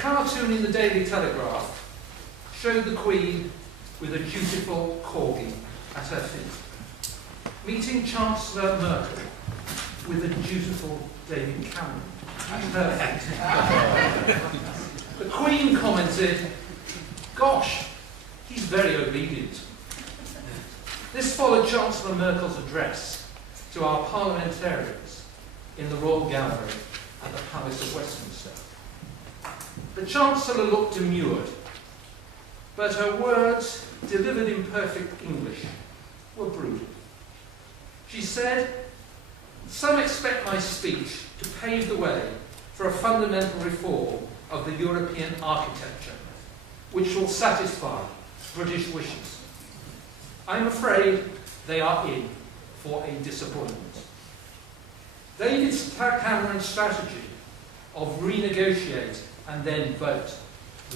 cartoon in the Daily Telegraph showed the Queen with a dutiful corgi at her feet, meeting Chancellor Merkel with a dutiful David Cameron at her feet. The Queen commented, "Gosh, he's very obedient." This followed Chancellor Merkel's address to our parliamentarians in the Royal Gallery at the Palace of Westminster. The Chancellor looked demurred, but her words, delivered in perfect English, were brutal. She said, "Some expect my speech to pave the way for a fundamental reform of the European architecture, which will satisfy British wishes. I'm afraid they are in for a disappointment." David Cameron's strategy of renegotiate and then vote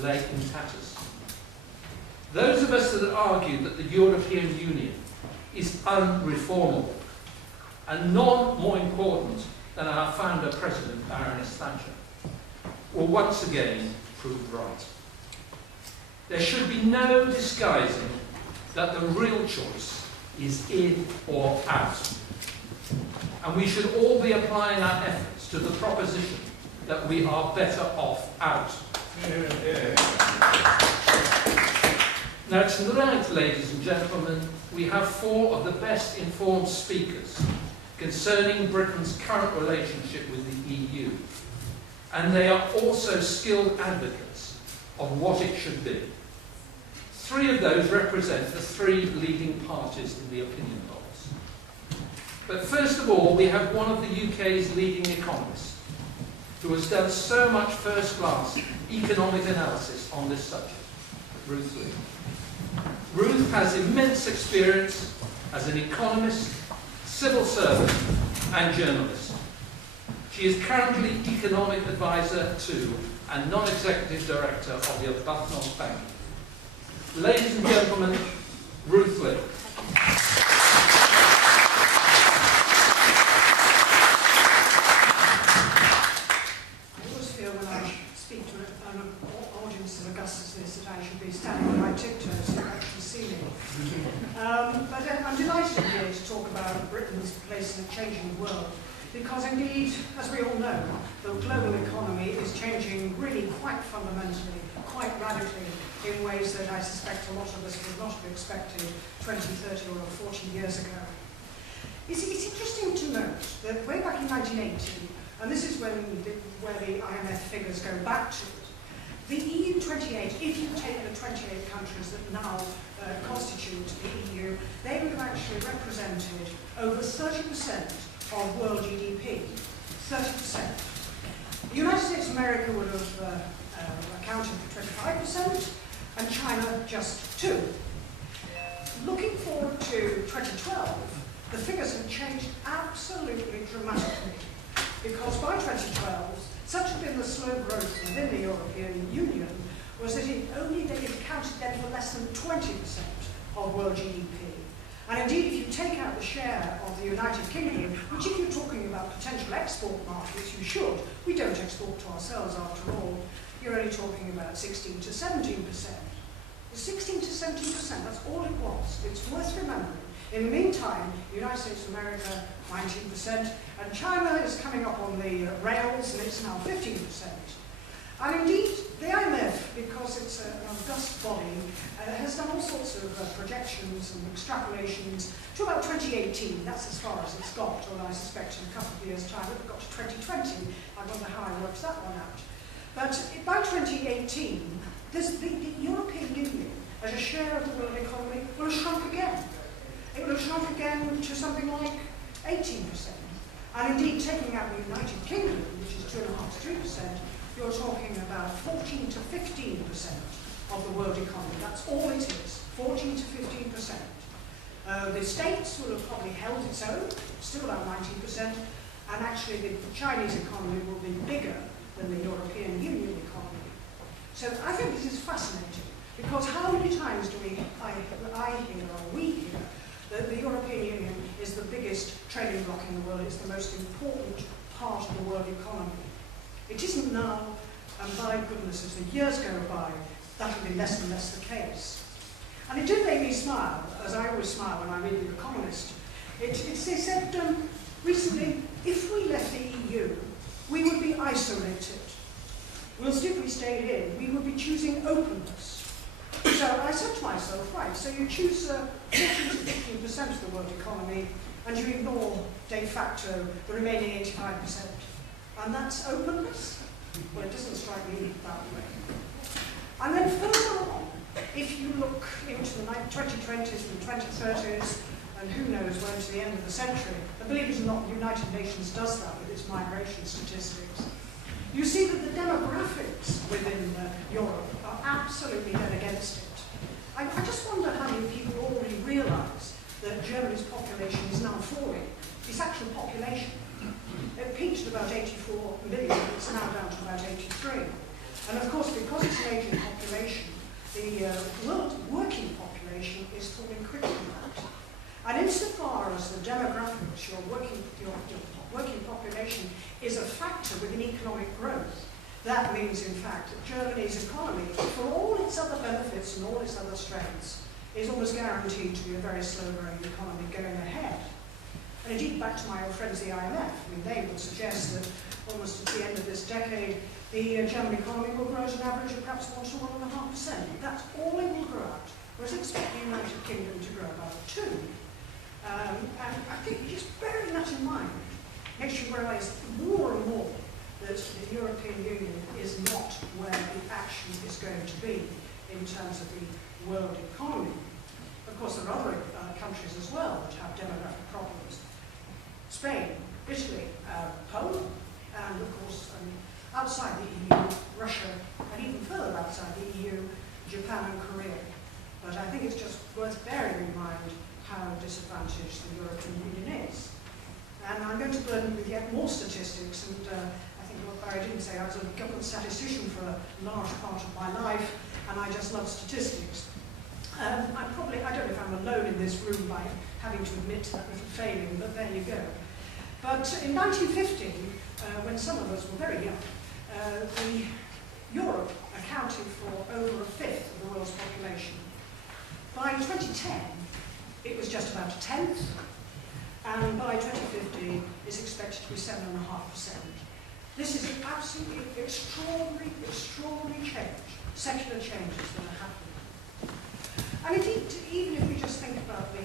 lay in tatters. Those of us that argue that the European Union is unreformable and none more important than our founder President Baroness Thatcher will once again prove right. There should be no disguising that the real choice is in or out. And we should all be applying our efforts to the proposition that we are better off out. Now tonight, ladies and gentlemen, we have four of the best informed speakers concerning Britain's current relationship with the EU. And they are also skilled advocates of what it should be. Three of those represent the three leading parties in the opinion polls. But first of all, we have one of the UK's leading economists who has done so much first-class economic analysis on this subject, Ruth Lee. Ruth has immense experience as an economist, civil servant and journalist. She is currently economic advisor to and non-executive director of the Arbuthnot Bank. Ladies and gentlemen, Ruth Lee. I always feel when I speak to an audience as august as this that I should be standing on my tiptoes so you actually see me. But I'm delighted to be here to talk about Britain's place in a changing world. Because indeed, as we all know, the global economy is changing really quite fundamentally, quite radically, in ways that I suspect a lot of us would not have expected 20, 30 or 40 years ago. It's interesting to note that way back in 1980, and this is where the IMF figures go back to, the EU 28, if you take the 28 countries that now constitute the EU, they would have actually represented over 30% of world GDP, 30%. The United States of America would have accounted for 25%, and China just 2%. Looking forward to 2012, the figures have changed absolutely dramatically, because by 2012, such had been the slow growth within the European Union, was that it accounted then for less than 20% of world GDP. And indeed, if you take out the share of the United Kingdom, which if you're talking about potential export markets, you should, we don't export to ourselves after all, you're only talking about 16 to 17%. 16 to 17%, that's all it was. It's worth remembering. In the meantime, the United States of America, 19%, and China is coming up on the rails, and it's now 15%. And indeed, the IMF, because it's an august body, has done all sorts of projections and extrapolations to about 2018. That's as far as it's got, or I suspect in a couple of years' time it will got to 2020. I wonder how I worked that one out. But by 2018, the European Union, as a share of the world economy, will have shrunk again. It will have shrunk again to something like 18%. And indeed, taking out the United Kingdom, which is 2.5 to 3%, you're talking about 14 to 15% of the world economy. That's all it is, 14 to 15%. The States will have probably held its own, still about 19%, and actually the Chinese economy will be bigger than the European Union economy. So I think this is fascinating, because how many times do I hear, or we hear, that the European Union is the biggest trading bloc in the world, it's the most important part of the world economy. It isn't now, And by goodness, as the years go by, that will be less and less the case. And it did make me smile, as I always smile when I read The Economist. They said recently, if we left the EU, we would be isolated. Whilst if we stayed in, we would be choosing openness. So I said to myself, right, so you choose 14 to 15% of the world economy, and you ignore de facto the remaining 85%. And that's openness? Well, it doesn't strike me that way. And then further on, if you look into the 2020s and 2030s, and who knows when to the end of the century, and believe it or not, the United Nations does that with its migration statistics, you see that the demographics within Europe are absolutely dead against it. I just wonder how many people already realise that Germany's population is now falling. Its actual population. It peaked at about 84 million, it's now down to about 83. And of course, because it's an aging population, the world working population is falling quicker than that. And insofar as the demographics, your working population is a factor within economic growth, that means, in fact, that Germany's economy, for all its other benefits and all its other strengths, is almost guaranteed to be a very slow-growing economy going ahead. And indeed, back to my old friends, the IMF, I mean, they would suggest that almost at the end of this decade, the German economy will grow at an average of perhaps 1 to 1.5%. That's all it will grow at, whereas expect the United Kingdom to grow about 2. And I think just bearing that in mind makes you realise more and more that the European Union is not where the action is going to be in terms of the world economy. Of course, there are other countries as well that have demographic problems. Spain, Italy, Poland, and of course, outside the EU, Russia, and even further outside the EU, Japan and Korea. But I think it's just worth bearing in mind how disadvantaged the European Union is. And I'm going to burden you with yet more statistics, and I think what Barry didn't say, I was a government statistician for a large part of my life, and I just love statistics. I don't know if I'm alone in this room by having to admit that little failing, but there you go. But in 1950, when some of us were very young, Europe accounted for over a fifth of the world's population. By 2010, it was just about a tenth, and by 2050, it's expected to be 7.5%. This is an absolutely extraordinary change, secular changes that are happening. And indeed, even if we just think about the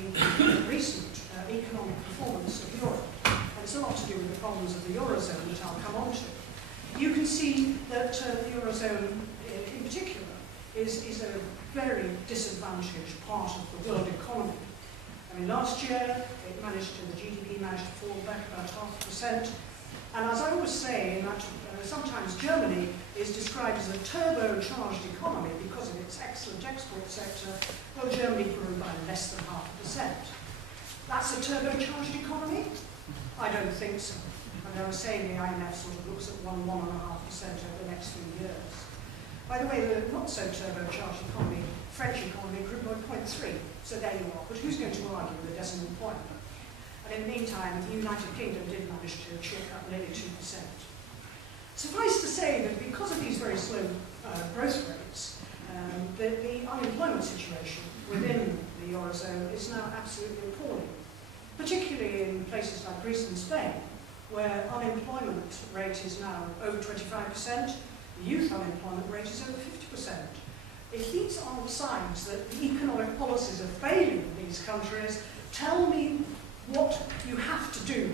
recent economic performance of Europe, and it's a lot to do with the problems of the Eurozone that I'll come on to, you can see that the Eurozone in particular is a very disadvantaged part of the world economy. I mean, last year, the GDP managed to fall back about 0.5%. And as I always say, sometimes Germany is described as a turbocharged economy because of its excellent export sector. Well, Germany grew by less than 0.5%. That's a turbocharged economy? I don't think so. And I was saying the IMF sort of looks at 1.5% over the next few years. By the way, the not so turbocharged economy, French economy, grew by 0.3. So there you are. But who's going to argue with a decimal point? And in the meantime, the United Kingdom did manage to chalk up nearly 2%. Suffice to say that because of these very slow growth rates, the unemployment situation within the Eurozone is now absolutely appalling, particularly in places like Greece and Spain, where unemployment rate is now over 25%, the youth unemployment rate is over 50%. If these aren't signs that the economic policies are failing in these countries, tell me what you have to do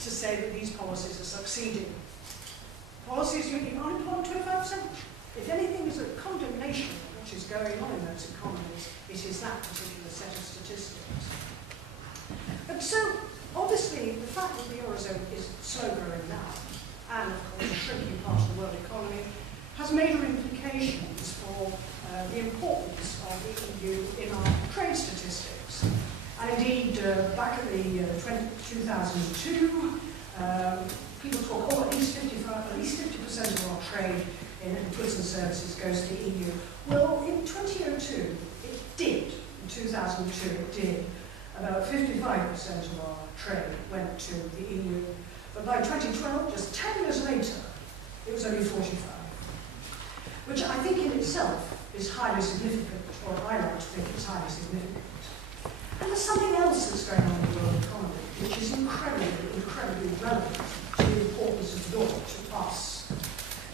to say that these policies are succeeding. Policies using unemployment 25%. If anything is a condemnation of what is going on in those economies, it is that particular set of statistics. And so, obviously, the fact that the Eurozone is slow growing now, and of course a shrinking part of the world economy, has major implications for the importance of the EU in our trade statistics. And indeed, back in the 2002, people talk, at least 50% of our trade in goods and services goes to the EU. Well, in 2002, it did. In 2002, it did. About 55% of our trade went to the EU. But by 2012, just 10 years later, it was only 45. which I think in itself is highly significant, or I like to think it's highly significant. And there's something else that's going on in the world economy, which is incredibly relevant to the importance of Europe to us.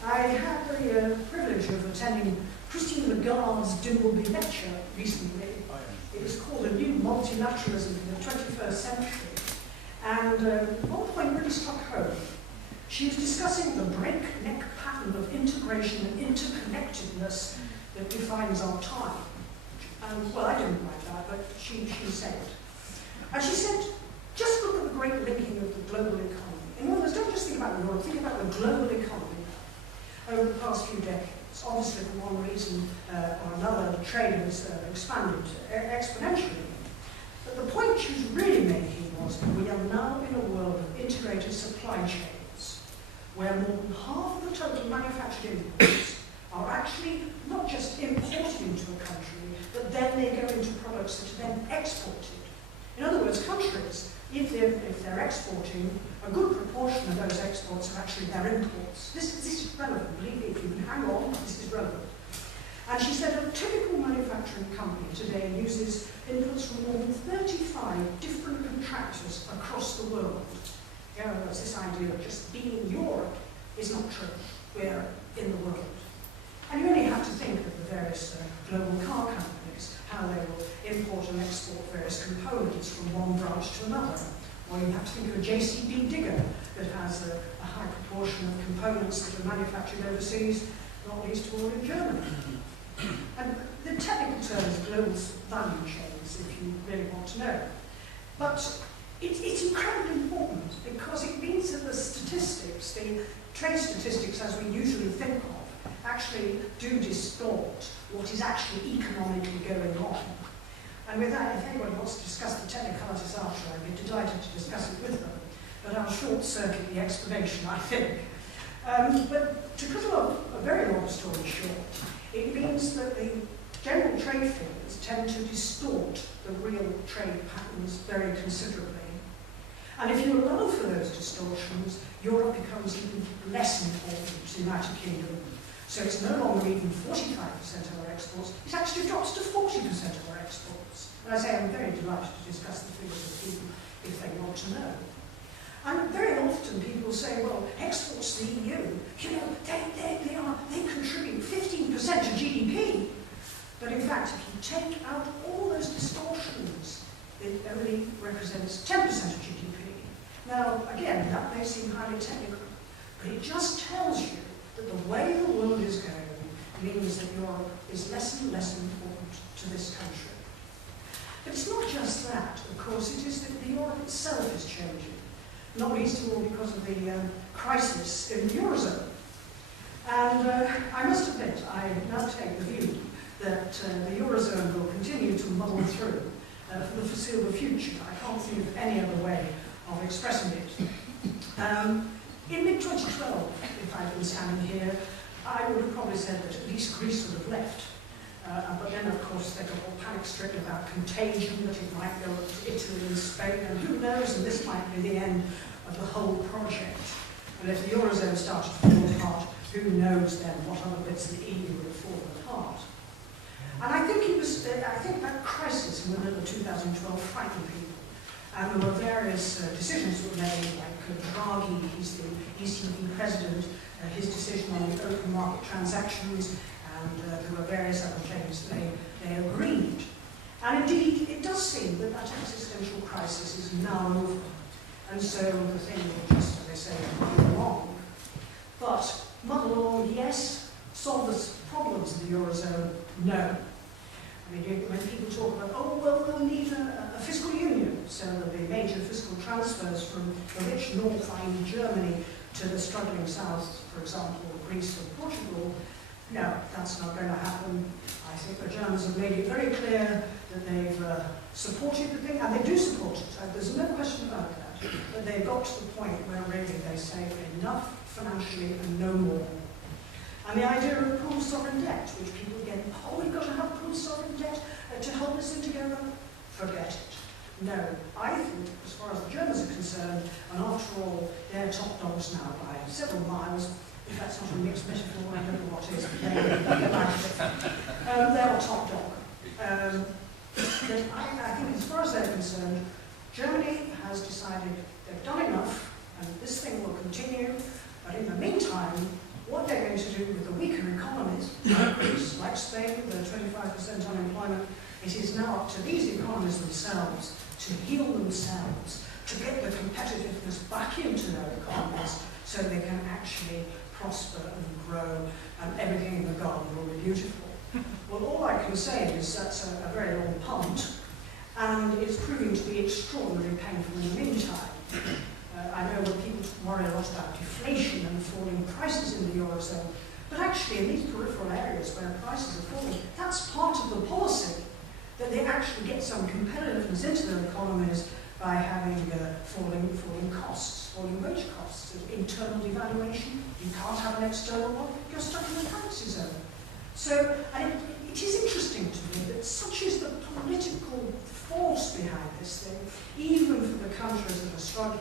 I had the privilege of attending Christine Lagarde's Dimbleby lecture recently. It was called A New Multilateralism in the 21st Century. And one point really struck home. She was discussing the breakneck pattern of integration and interconnectedness that defines our time. And, well, I didn't like that, but she said it. And she said, just look at the great linking of the global economy. In other words, don't just think about Europe, think about the global economy over the past few decades. Obviously, for one reason or another, trade has expanded exponentially. But the point she was really making was that we are now in a world of integrated supply chains, where more than half of the total manufactured imports are actually not just imported into a country, but then they go into products that are then exported. In other words, countries, if they're exporting, a good proportion of those exports are actually their imports. This is relevant, believe me, if you can hang on, this is relevant. And she said a typical manufacturing company today uses inputs from more than 35 different contractors across the world. You know, there's this idea of just being in Europe is not true. We're in the world. And you only have to think of the various global car companies, how they will import and export various components from one branch to another. Or you have to think of a JCB digger that has a high proportion of components that are manufactured overseas, not least of all in Germany. And the technical term is global value chains, if you really want to know. But it's incredibly important because it means that the statistics, the trade statistics as we usually think of, actually do distort what is actually economically going on. And with that, if anyone wants to discuss the technicalities after, I'd be delighted to discuss it with them. But I'll short-circuit the explanation, I think. But to cut a very long story short, it means that the general trade figures tend to distort the real trade patterns very considerably. And if you allow for those distortions, Europe becomes even less important to the United Kingdom. So it's no longer even 45% of our exports, it actually drops to 40% of our exports. And I say I'm very delighted to discuss the figures with people if they want to know. And very often people say, well, exports to the EU, you know, they contribute 15% to GDP. But in fact, if you take out all those distortions, it only represents 10% of GDP. Now, again, that may seem highly technical, but it just tells you that the way the world is going means that Europe is less and less important to this country. But it's not just that, of course, it is that the Europe itself is changing, not least of all because of the crisis in the Eurozone. And I must admit, I now take the view that the Eurozone will continue to muddle through for the foreseeable future. I can't think of any other way of expressing it. In mid-2012, if I'd been standing here, I would have probably said that at least Greece would have left. But then, of course, they got all panic-stricken about contagion, that it might go to Italy and Spain, and who knows, and this might be the end of the whole project. And if the Eurozone started to fall apart, who knows then what other bits of the EU would have fallen apart. And I think that crisis in the middle of 2012 frightened people. And there were various decisions that were made, like Draghi, he's the ECB president, his decision on the open market transactions, and there were various other things they agreed. And indeed, it does seem that that existential crisis is now over. And so the thing will just, as they say, muddle along. But muddle along, yes. Solve the problems of the Eurozone, no. I mean, when people talk about, oh, well, we'll need a fiscal union, so there'll be major fiscal transfers from the rich north, i.e. Germany, to the struggling south, for example, Greece or Portugal. No, that's not going to happen. I think the Germans have made it very clear that they've supported the thing, and they do support it. There's no question about that. But they've got to the point where really they say enough financially and no more. And the idea of pooled sovereign debt, which people again, oh, we've got to have pooled sovereign debt to hold us in together. Forget it. No, I think, as far as the Germans are concerned, and after all, they're top dogs now by several miles. If that's not a mixed metaphor, I don't know what is. But Germany has decided they've done enough and this thing will continue, but in the meantime, what they're going to do with the weaker economies, like Greece, like Spain, with their 25% unemployment, it is now up to these economies themselves to heal themselves, to get the competitiveness back into their economies so they can actually prosper and grow and everything in the garden will be beautiful. Well, all I can say is that's a very long punt, and it's proving to be extraordinarily painful in the meantime. I know that people worry a lot about deflation and falling prices in the Eurozone, but actually in these peripheral areas where prices are falling, that's part of the policy, that they actually get some competitiveness into their economies by having falling costs, falling wage costs, internal devaluation. You can't have an external one, you're stuck in the currency zone. So, and it is interesting to me that such is the political force behind this thing, even for the countries that are struggling,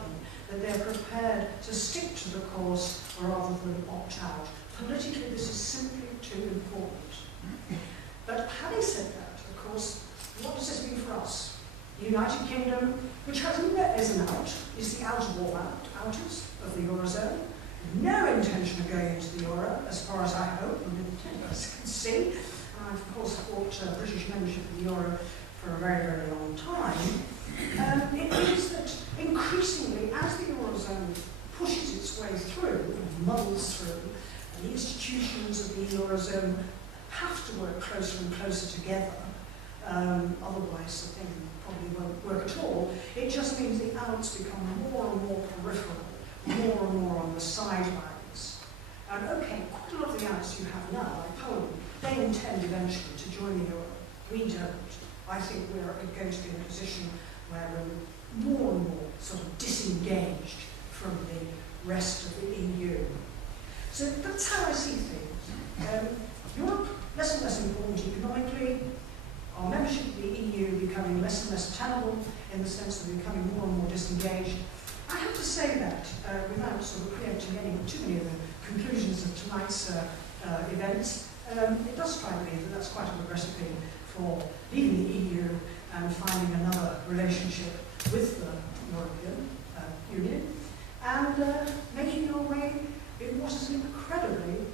that they're prepared to stick to the course rather than opt out. Politically, this is simply too important. But having said that, of course, what does this mean for us? The United Kingdom, which has as an out, is the out of all outers of the Eurozone. No intention of going into the Euro, as far as I hope, and as can see. I've, of course, fought British membership of the Euro for a very, very long time. It means that increasingly, as the Eurozone pushes its way through, and muddles through, and the institutions of the Eurozone have to work closer and closer together, otherwise the thing probably won't work at all. It just means the outs become more and more peripheral, more and more on the sidelines. And okay, quite a lot of the outs you have now, like Poland, they intend eventually to join the Euro. We don't. I think we're going to be in a position where we're more and more sort of disengaged from the rest of the EU. So that's how I see things. Europe, less and less important economically, our membership of the EU becoming less and less tenable in the sense that we're becoming more and more disengaged. I have to say that, without sort of preempting too many of the conclusions of tonight's events, it does strike me that that's quite a good recipe for leaving the EU and finding another relationship with the European Union and making your way in what is an incredibly,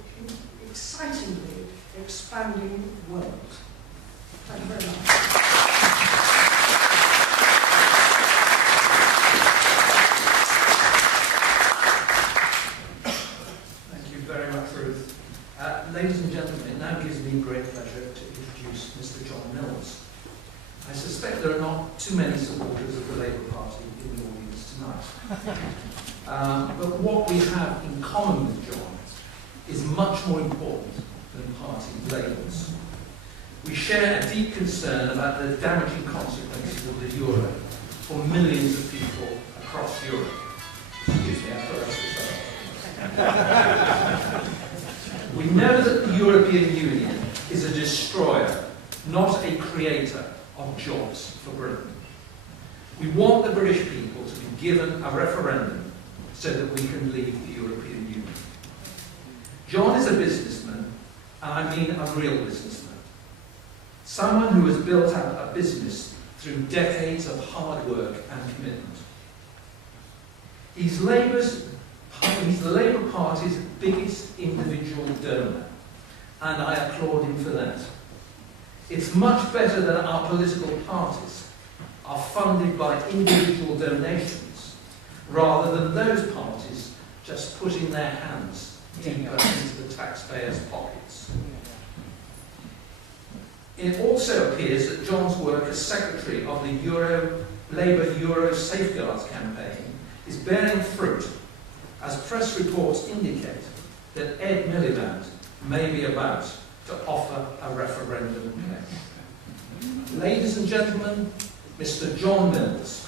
excitingly expanding world. Thank you very much. Thank you very much, Ruth. Ladies and gentlemen, it now gives me great pleasure to introduce Mr. John Mills. I suspect there are not too many supporters of the Labour Party in the audience tonight. But what we have in common with John is much more important than party labels. We share a deep concern about the damaging consequences of the euro for millions of people across Europe. Excuse me, I thought I was sorry. We know that the European Union is a destroyer, not a creator of jobs for Britain. We want the British people to be given a referendum so that we can leave the European Union. John is a businessman, and I mean a real businessman. Someone who has built up a business through decades of hard work and commitment. He's the Labour Party's biggest individual donor, and I applaud him for that. It's much better that our political parties are funded by individual donations, rather than those parties just putting their hands deeper into the taxpayers' pockets. It also appears that John's work as Secretary of the Labour Euro Safeguards campaign is bearing fruit, as press reports indicate that Ed Miliband may be about to offer a referendum claim. Ladies and gentlemen, Mr. John Mills.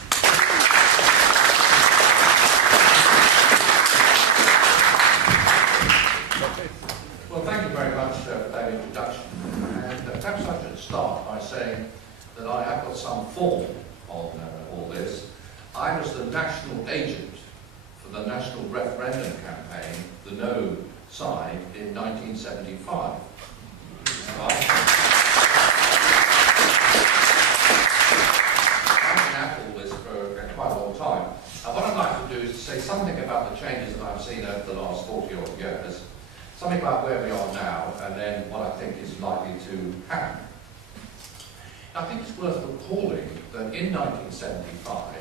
Well, thank you very much for that introduction. And perhaps I should start by saying that I have got some form on all this. I was the national agent for the national referendum campaign, the No side, in 1975. I've been at all this for about where we are now and then what I think is likely to happen. I think it's worth recalling that in 1975,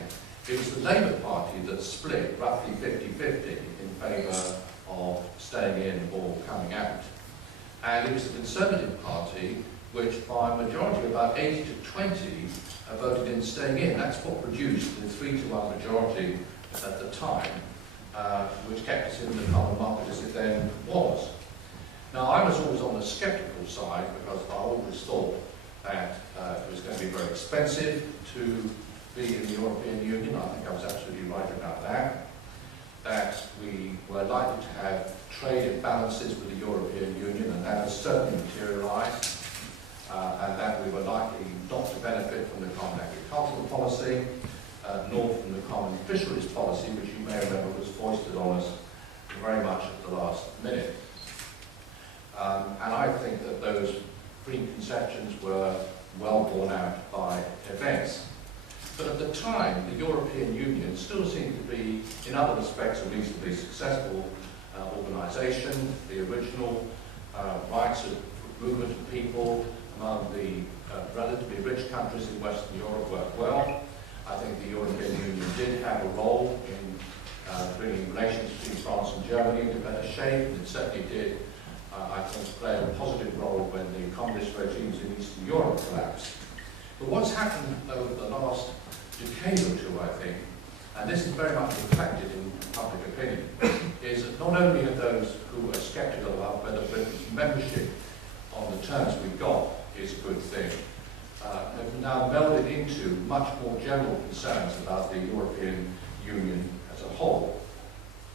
it was the Labour Party that split roughly 50-50 in favour of staying in or coming out. And it was the Conservative Party which, by a majority of about 80 to 20, voted in staying in. That's what produced the 3-1 majority at the time, which kept us in the common market as it then was. Now, I was always on the sceptical side because I always thought that it was going to be very expensive to be in the European Union. I think I was absolutely right about that. That we were likely to have trade imbalances with the European Union, and that has certainly materialised. And that we were likely not to benefit from the common agricultural policy, nor from the common fisheries policy, which you may remember was foisted on us very much at the last minute. And I think that those preconceptions were well borne out by events. But at the time, the European Union still seemed to be, in other respects, a reasonably successful organisation. The original rights of movement of people among the relatively rich countries in Western Europe worked well. I think the European Union did have a role in bringing relations between France and Germany into better shape, and it certainly did, I think, play a positive role when the communist regimes in Eastern Europe collapsed. But what's happened over the last decade or two, I think, and this is very much reflected in public opinion, is that not only are those who are sceptical about whether Britain's membership on the terms we've got is a good thing, have now melded into much more general concerns about the European Union as a whole.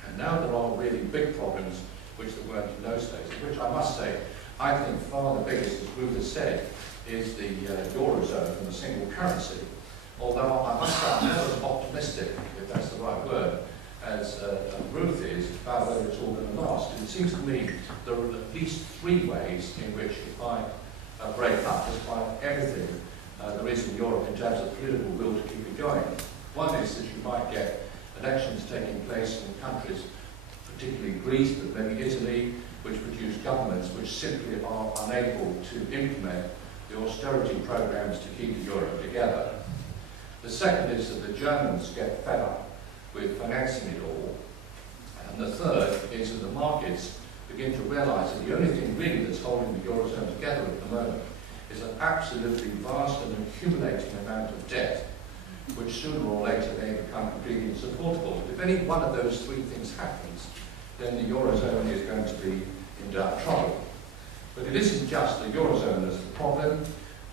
And now there are really big problems which there weren't in those days, which I must say, I think far the biggest, as Ruth has said, is the Eurozone and the single currency. Although I must say I'm not as optimistic, if that's the right word, as Ruth is about whether it's all going to last. It seems to me there are at least 3 ways in which it might break up, despite everything there is in Europe in terms of political will to keep it going. One is that you might get elections taking place in countries, particularly Greece, but maybe Italy, which produce governments which simply are unable to implement the austerity programs to keep Europe together. The second is that the Germans get fed up with financing it all. And the third is that the markets begin to realise that the only thing really that's holding the Eurozone together at the moment is an absolutely vast and accumulating amount of debt, which sooner or later may become completely insupportable. If any one of those 3 things happens, then the Eurozone is going to be in dark trouble. But it isn't just the Eurozone that's the problem.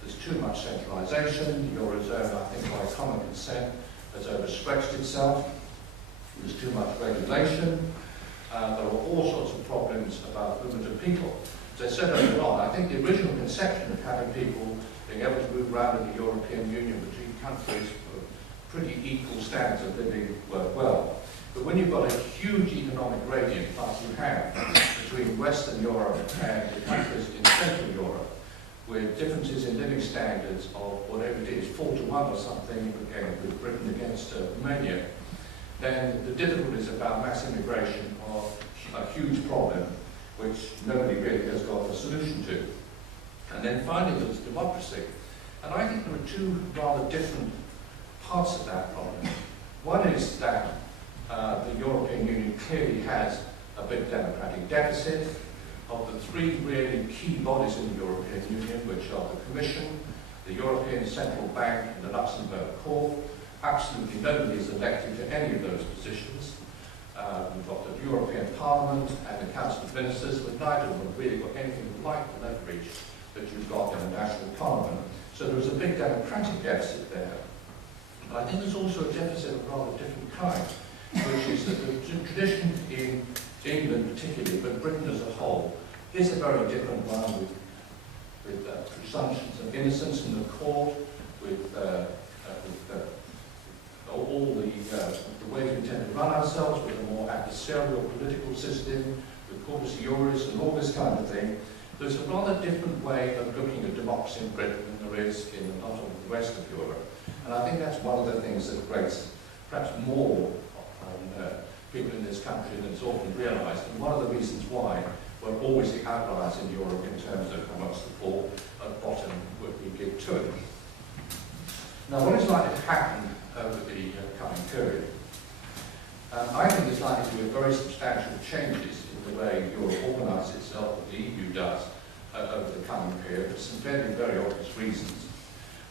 There's too much centralisation. The Eurozone, I think, by common consent, has overstretched itself. There's too much regulation. There are all sorts of problems about movement of people. As I said earlier on, I think the original conception of having people being able to move around in the European Union between countries of pretty equal standards of living worked well. But when you've got a huge economic gradient, like you have between Western Europe and the countries in Central Europe, with differences in living standards of whatever it is, 4-1 or something, again with Britain against Romania, then the difficulties about mass immigration are a huge problem, which nobody really has got a solution to. And then finally there's democracy. And I think there are 2 rather different parts of that problem. One is that the European Union clearly has a big democratic deficit. Of the 3 really key bodies in the European Union, which are the Commission, the European Central Bank and the Luxembourg Court, absolutely nobody is elected to any of those positions. We've got the European Parliament and the Council of Ministers, but neither of them have really got anything like the leverage that you've got in the national parliament. So there is a big democratic deficit there. But I think there's also a deficit of a rather different kind, which is that the tradition in England particularly, but Britain as a whole, is a very different one with presumptions of innocence in the court, with all the way we tend to run ourselves, with a more adversarial political system, with corpus juris and all this kind of thing. There's a rather different way of looking at democracy in Britain than there is in a lot of the rest of Europe. And I think that's one of the things that grates perhaps more on people in this country than is often realised, and one of the reasons why we're always the outliers in Europe in terms of how much support at bottom we give to it. Now, what is likely to happen over the coming period? I think there's likely to be very substantial changes in the way Europe organises itself, what the EU does, over the coming period, for some very obvious reasons.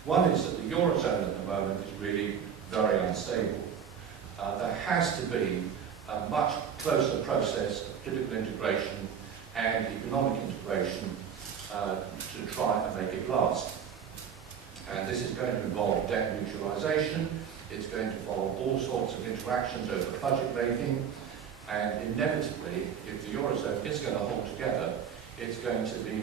One is that the Eurozone at the moment is really very unstable. There has to be a much closer process of political integration and economic integration to try and make it last. And this is going to involve debt mutualisation, it's going to involve all sorts of interactions over budget making, and inevitably, if the Eurozone is going to hold together, it's going to be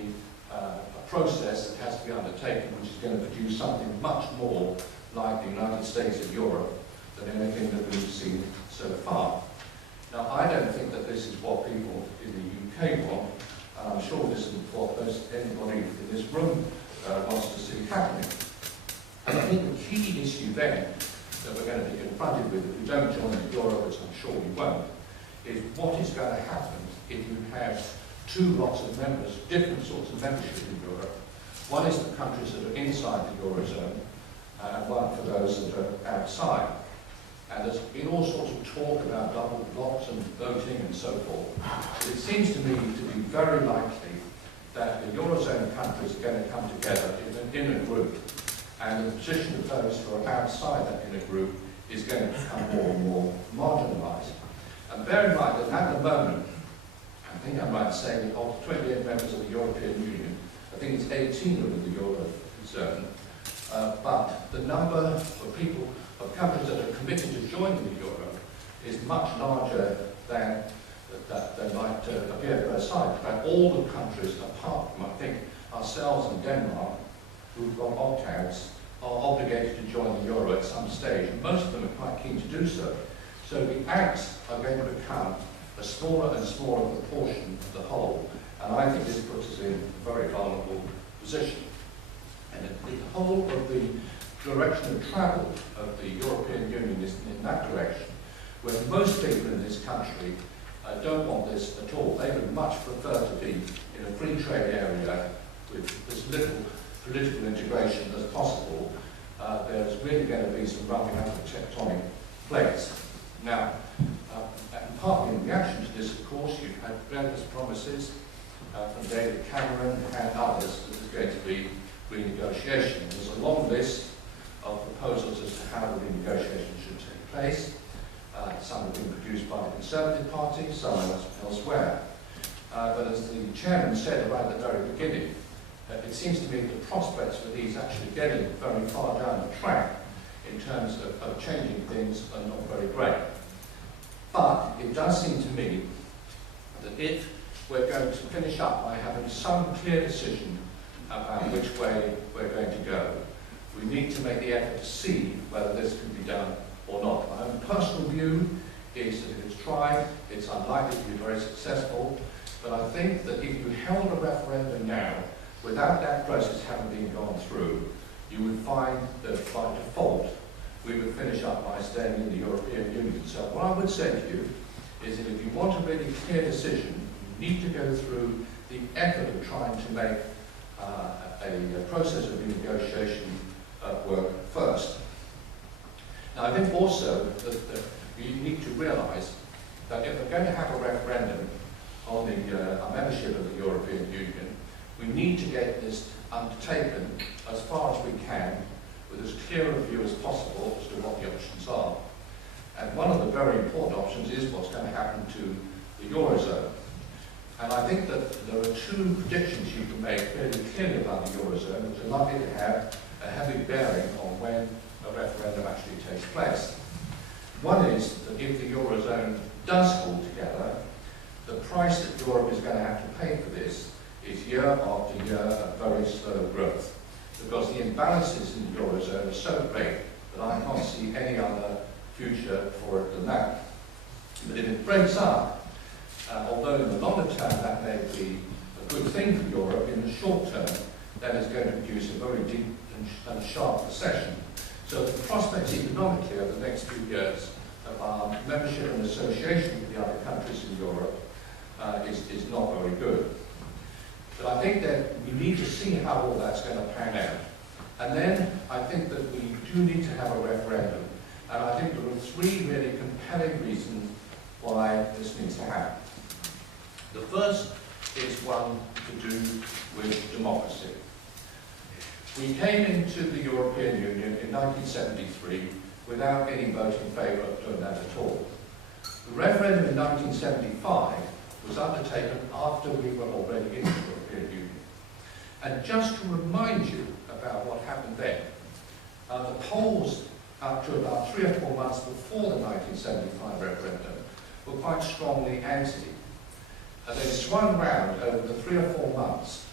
a process that has to be undertaken, which is going to produce something much more like the United States of Europe than anything that we've seen so far. Now, I don't think that this is what people in the UK want, and I'm sure this isn't what anybody in this room wants to see happening. And I think the key issue then that we're going to be confronted with if we don't join the euro, which I'm sure we won't, is what is going to happen if you have two lots of members, different sorts of membership in Europe. One is the countries that are inside the Eurozone, and one for those that are outside. And there's been all sorts of talk about double blocks and voting and so forth. It seems to me to be very likely that the Eurozone countries are going to come together in a group, and the position of those who are outside that inner group is going to become more and more marginalised. And bear in mind that at the moment, I think I'm right in saying that of 28 members of the European Union, I think it's 18 who are in the Eurozone, but the number of people, of countries that are committed to joining the euro is much larger than might appear at first sight. In fact, all the countries apart from, I think, ourselves and Denmark, who've got opt-outs, are obligated to join the euro at some stage, and most of them are quite keen to do so. So the outs are going to become a smaller and smaller proportion of the whole, and I think this puts us in a very vulnerable position. And the whole of the direction of travel of the European Union is in that direction, where most people in this country don't want this at all. They would much prefer to be in a free trade area with as little political integration as possible. There's really going to be some rubbing up of tectonic plates. Now, and partly in reaction to this, of course, you've had various promises from David Cameron and others that there's going to be renegotiation. There's a long list of proposals as to how the renegotiation should take place. Some have been produced by the Conservative Party, some elsewhere. But as the Chairman said right at the very beginning, it seems to me that the prospects for these actually getting very far down the track in terms of changing things are not very great. But it does seem to me that if we're going to finish up by having some clear decision about which way we're going to go, we need to make the effort to see whether this can be done or not. My own personal view is that if it's tried, it's unlikely to be very successful, but I think that if you held a referendum now, without that process having been gone through, you would find that by default, we would finish up by staying in the European Union. So what I would say to you is that if you want a really clear decision, you need to go through the effort of trying to make a process of renegotiation work first. Now, I think also that you need to realise that if we're going to have a referendum on the membership of the European Union, we need to get this undertaken as far as we can with as clear a view as possible as to what the options are. And one of the very important options is what's going to happen to the Eurozone. And I think that there are two predictions you can make fairly clearly about the Eurozone, which are likely to have a heavy bearing on when a referendum actually takes place. One is that if the Eurozone does hold together, the price that Europe is going to have to pay for this is year after year of very slow growth. Because the imbalances in the Eurozone are so great that I can't see any other future for it than that. But if it breaks up, although in the longer term that may be a good thing for Europe, in the short term that is going to produce a very deep and sharp recession. So the prospects economically over the next few years of our membership and association with the other countries in Europe is not very good. But I think that we need to see how all that's going to pan out. And then I think that we do need to have a referendum. And I think there are three really compelling reasons why this needs to happen. The first is one to do with democracy. We came into the European Union in 1973 without any vote in favour of doing that at all. The referendum in 1975 was undertaken after we were already in the European Union. And just to remind you about what happened then, the polls up to about 3 or 4 months before the 1975 referendum were quite strongly anti. And they swung round over the 3 or 4 months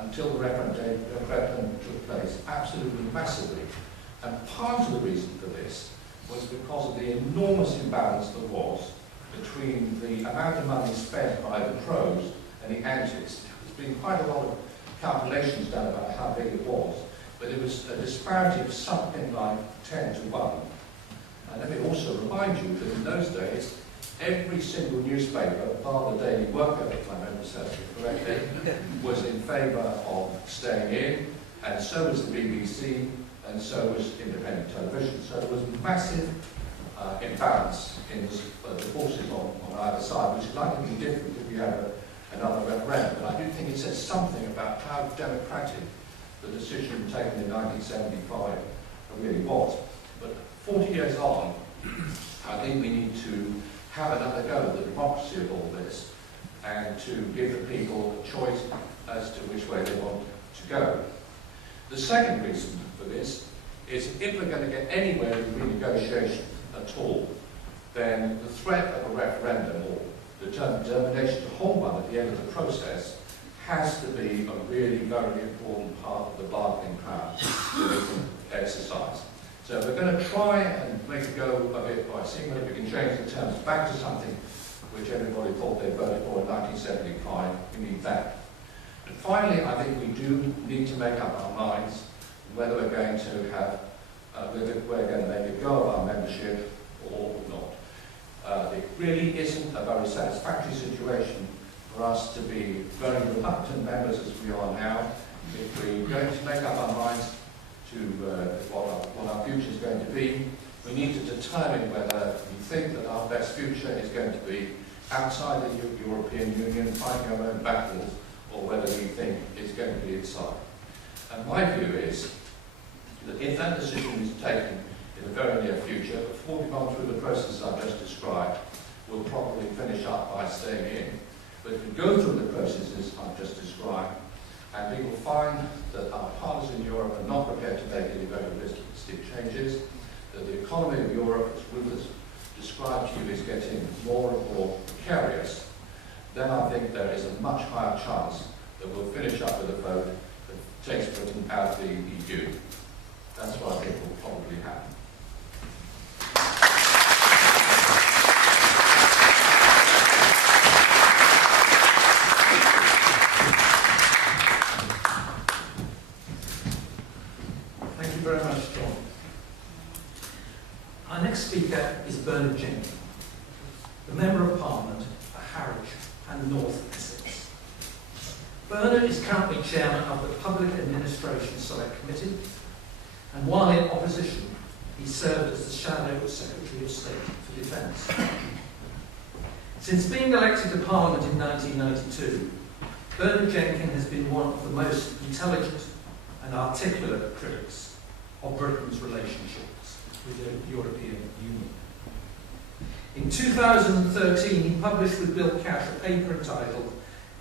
until the referendum took place absolutely massively. And part of the reason for this was because of the enormous imbalance there was between the amount of money spent by the pros and the antis. There's been quite a lot of calculations done about how big it was, but it was a disparity of something like 10 to 1. And let me also remind you that in those days, every single newspaper, bar the Daily Worker, if I remember correctly, was in favour of staying in, and so was the BBC, and so was independent television. So there was massive imbalance in the forces on either side, which is likely to be different if we have another referendum. But I do think it says something about how democratic the decision taken in 1975 really was. But 40 years on, I think we need to have another go at the democracy of all this and to give the people a choice as to which way they want to go. The second reason for this is if we're going to get anywhere with renegotiation at all, then the threat of a referendum or the determination to hold one at the end of the process has to be a really very important part of the bargaining power that we can exercise. So we're going to try and make a go of it by seeing whether we can change the terms back to something which everybody thought they voted for in 1975. We need that. And finally, I think we do need to make up our minds whether we're going to have, whether we're going to make a go of our membership or not. It really isn't a very satisfactory situation for us to be very reluctant members as we are now. If we're going to make up our minds to what our future is going to be, we need to determine whether we think that our best future is going to be outside the European Union, fighting our own battles, or whether we think it's going to be inside. And my view is that if that decision is taken in the very near future, before we've gone through the process I've just described, we'll probably finish up by staying in. But if we go through the processes I've just described, and people find that our partners in Europe are not prepared to make any very realistic changes, that the economy of Europe, as Ruth has described to you, is getting more and more precarious, then I think there is a much higher chance that we'll finish up with a vote that takes Britain out of the EU. That's what I think will probably happen. Thank you very much, John. Our next speaker is Bernard Jenkins, the Member of Parliament for Harwich and North Essex. Bernard is currently Chairman of the Public Administration Select Committee, and while in opposition, he served as the Shadow Secretary of State for Defence. Since being elected to Parliament in 1992, Bernard Jenkins has been one of the most intelligent and articulate critics of Britain's relationships with the European Union. In 2013, he published with Bill Cash a paper entitled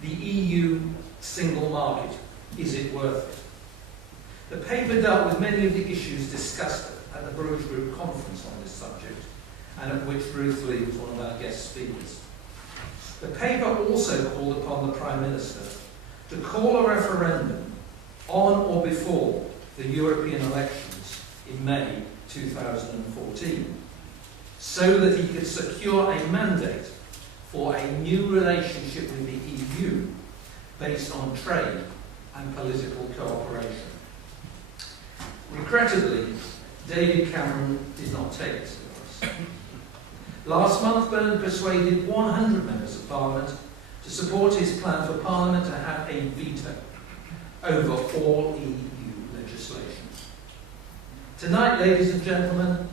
"The EU Single Market, Is It Worth It?" The paper dealt with many of the issues discussed at the Bruges Group conference on this subject, and at which Ruth Lee was one of our guest speakers. The paper also called upon the Prime Minister to call a referendum on or before the European elections in May 2014, so that he could secure a mandate for a new relationship with the EU based on trade and political cooperation. Regrettably, David Cameron did not take this advice. Last month, Bernard persuaded 100 members of Parliament to support his plan for Parliament to have a veto over all EU legislation. Tonight, ladies and gentlemen,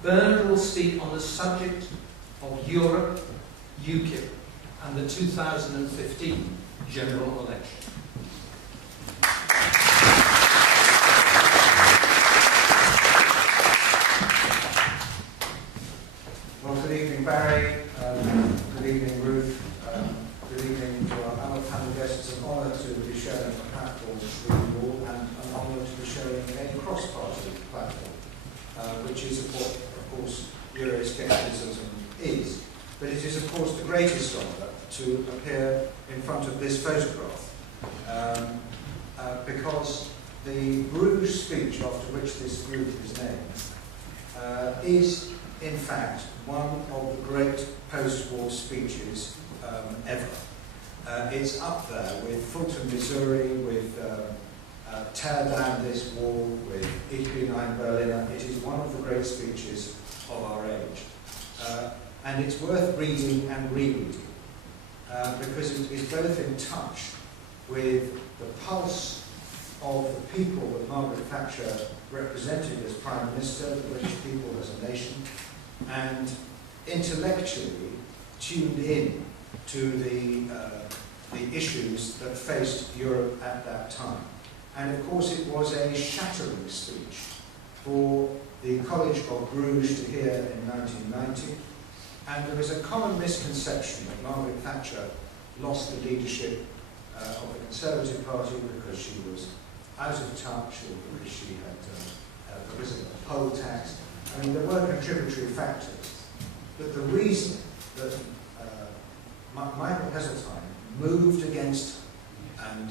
Bernard will speak on the subject of Europe, UKIP and the 2015 general election. Well, good evening, Barry. Good evening, Ruth. Good evening to our other panel guests. It's an honour to be sharing a platform with you all, and an honour to be sharing a cross-party platform, which is, of course, Euroscepticism is. But it is, of course, the greatest honour to appear in front of this photograph, because the Bruges speech after which this group is named is, in fact, one of the great post-war speeches ever. It's up there with Fulton, Missouri, with Tear Down This Wall, with Ich bin ein Berliner. It is one of the great speeches of our age. And it's worth reading and rereading, because it is both in touch with the pulse of the people that Margaret Thatcher represented as Prime Minister, the British people as a nation, and intellectually tuned in to the issues that faced Europe at that time. And of course it was a shattering speech for the College of Bruges to hear in 1990, and there was a common misconception that Margaret Thatcher lost the leadership of the Conservative Party because she was out of touch, or because she had arisen a poll tax. I mean, there were contributory factors, but the reason that Michael Heseltine moved against and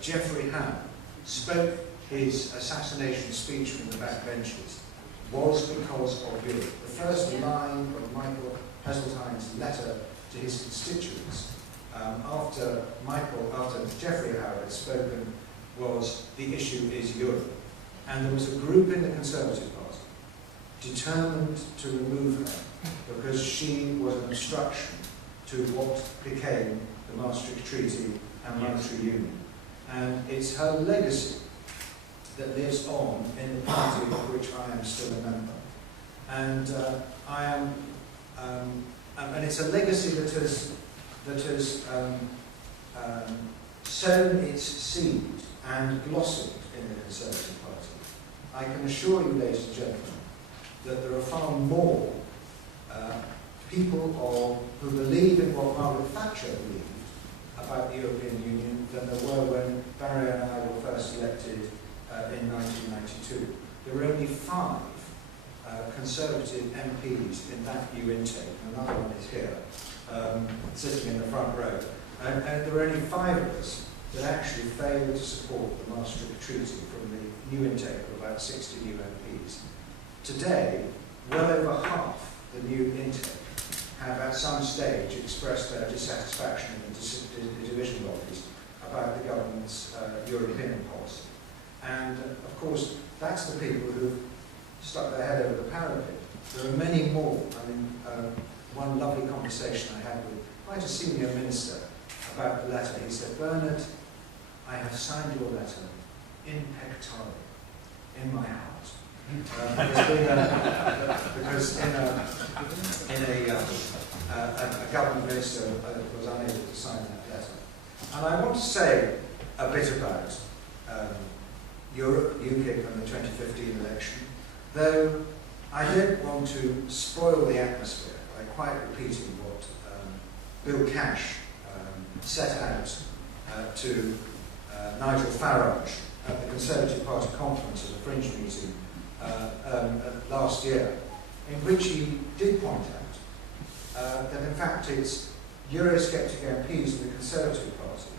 Geoffrey Howe spoke his assassination speech from the back benches was because of Europe. The first line of Michael Heseltine's letter to his constituents after Geoffrey Howe had spoken was, the issue is Europe. And there was a group in the Conservative Party determined to remove her because she was an obstruction to what became the Maastricht Treaty and Monetary Union. And it's her legacy that lives on in the party of which I am still a member. And and it's a legacy that has sown its seed and blossomed in the Conservative Party. I can assure you, ladies and gentlemen, that there are far more people who believe in what Margaret Thatcher believed about the European Union than there were when Barry and I were first elected in 1992. There were only 5 Conservative MPs in that new intake. Another one is here, sitting in the front row. And there were only 5 of us that actually failed to support the Maastricht Treaty from the new intake of about 60 new MPs. Today, well over half the new intake have at some stage expressed their dissatisfaction in the division lobbies about the government's European policy. And of course, that's the people who've stuck their head over the parapet. There are many more. I mean, one lovely conversation I had with quite a senior minister about the letter. He said, "Bernard, I have signed your letter in pectore, in my heart." Because a government minister was unable to sign that letter. And I want to say a bit about Europe, UKIP and the 2015 election, though I don't want to spoil the atmosphere by quite repeating what Bill Cash set out to Nigel Farage at the Conservative Party conference at a fringe meeting last year, in which he did point out that in fact it's Eurosceptic MPs in the Conservative Party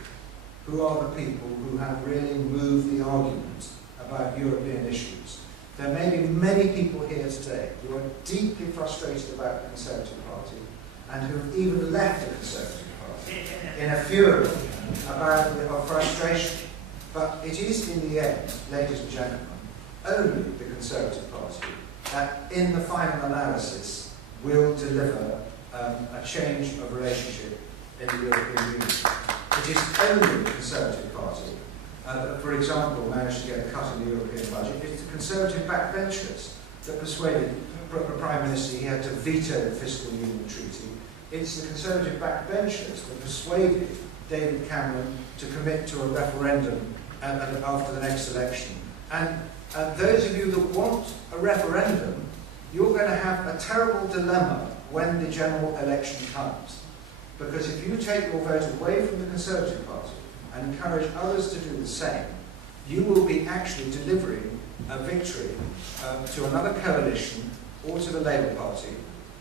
who are the people who have really moved the argument about European issues. There may be many people here today who are deeply frustrated about the Conservative Party and who have even left the Conservative Party in a fury about the frustration. But it is in the end, ladies and gentlemen, only the Conservative Party that in the final analysis will deliver a change of relationship in the European Union. It is only the Conservative Party that, for example, managed to get a cut in the European budget. It's the Conservative backbenchers that persuaded the Prime Minister he had to veto the Fiscal Union Treaty. It's the Conservative backbenchers that persuaded David Cameron to commit to a referendum after the next election. And those of you that want a referendum, you're going to have a terrible dilemma when the general election comes. Because if you take your vote away from the Conservative Party and encourage others to do the same, you will be actually delivering a victory to another coalition or to the Labour Party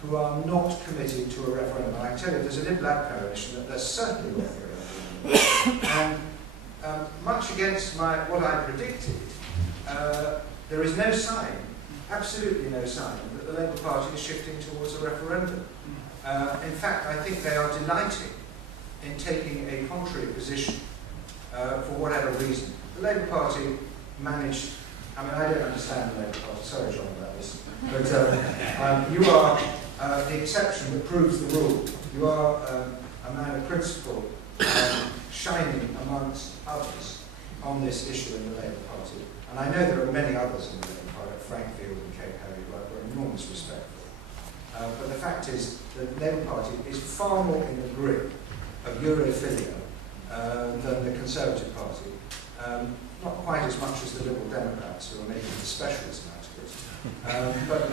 who are not committed to a referendum. I tell you, there's a Lib Lab coalition that they're certainly not for a referendum. And much against what I predicted, there is no sign, absolutely no sign, that the Labour Party is shifting towards a referendum. In fact, I think they are delighting in taking a contrary position for whatever reason. The Labour Party managed, I mean, I don't understand the Labour Party, sorry John about this, but you are the exception that proves the rule. You are a man of principle, shining amongst others on this issue in the Labour Party. And I know there are many others in the Labour Party, Frankfield and Cape Harry, who I've got enormous respect for. But the fact is, the Labour Party is far more in the grip of Europhilia than the Conservative Party. Not quite as much as the Liberal Democrats, who are making a specialism out of it. But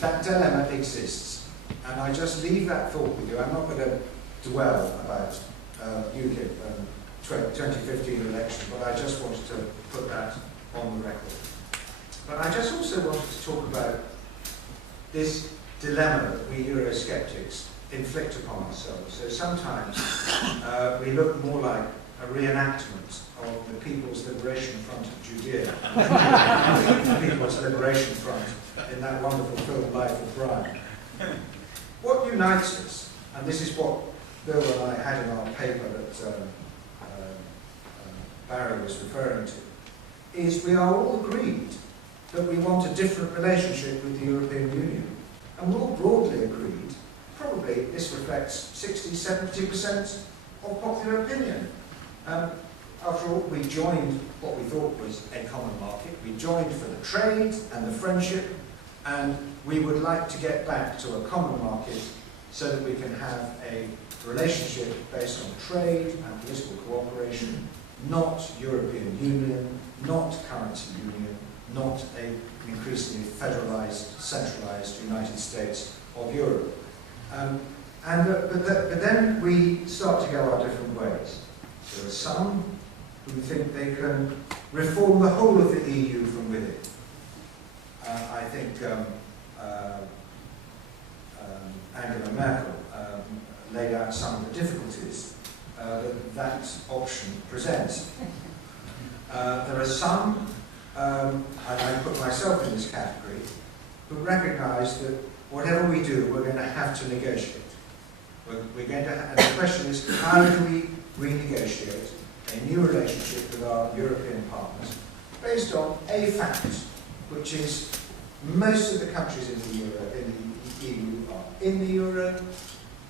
that dilemma exists. And I just leave that thought with you. I'm not going to dwell about UKIP and 2015 election, but I just wanted to put that on the record. But I just also wanted to talk about this dilemma that we Eurosceptics inflict upon ourselves. So sometimes we look more like a reenactment of the People's Liberation Front of Judea, the People's Liberation Front in that wonderful film Life of Brian. What unites us, and this is what Bill and I had in our paper that Barry was referring to, is we are all agreed that we want a different relationship with the European Union. And we're all broadly agreed, probably this reflects 60–70% of popular opinion. After all, we joined what we thought was a common market. We joined for the trade and the friendship, and we would like to get back to a common market so that we can have a relationship based on trade and political cooperation, not European Union, not currency union, not an increasingly federalised, centralised United States of Europe. But then we start to go our different ways. There are some who think they can reform the whole of the EU from within. I think Angela Merkel laid out some of the difficulties that option presents. There are some, and I put myself in this category, who recognise that whatever we do, we're going to have to negotiate. We're going to, and the question is, how do we renegotiate a new relationship with our European partners based on a fact, which is most of the countries in the EU are in the euro.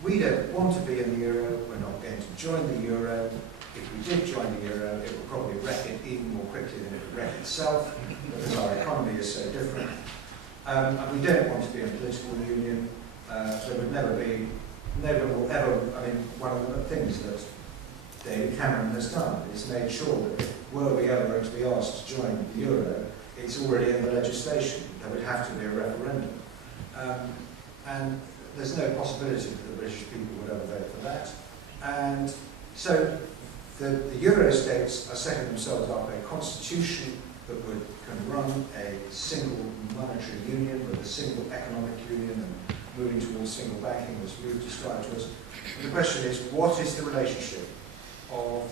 We don't want to be in the euro. We're not going to join the euro. If we did join the euro, it would probably wreck it even more quickly than it would wreck itself, because our economy is so different. And we don't want to be in a political union. There would never be, never will ever, I mean, one of the things that David Cameron has done is made sure that were we ever going to be asked to join the euro, it's already in the legislation. There would have to be a referendum. And there's no possibility that the British people would ever vote for that. And so the Euro states are setting themselves up a constitution that can run a single monetary union with a single economic union and moving towards single banking, as we've described to us. And the question is, what is the relationship of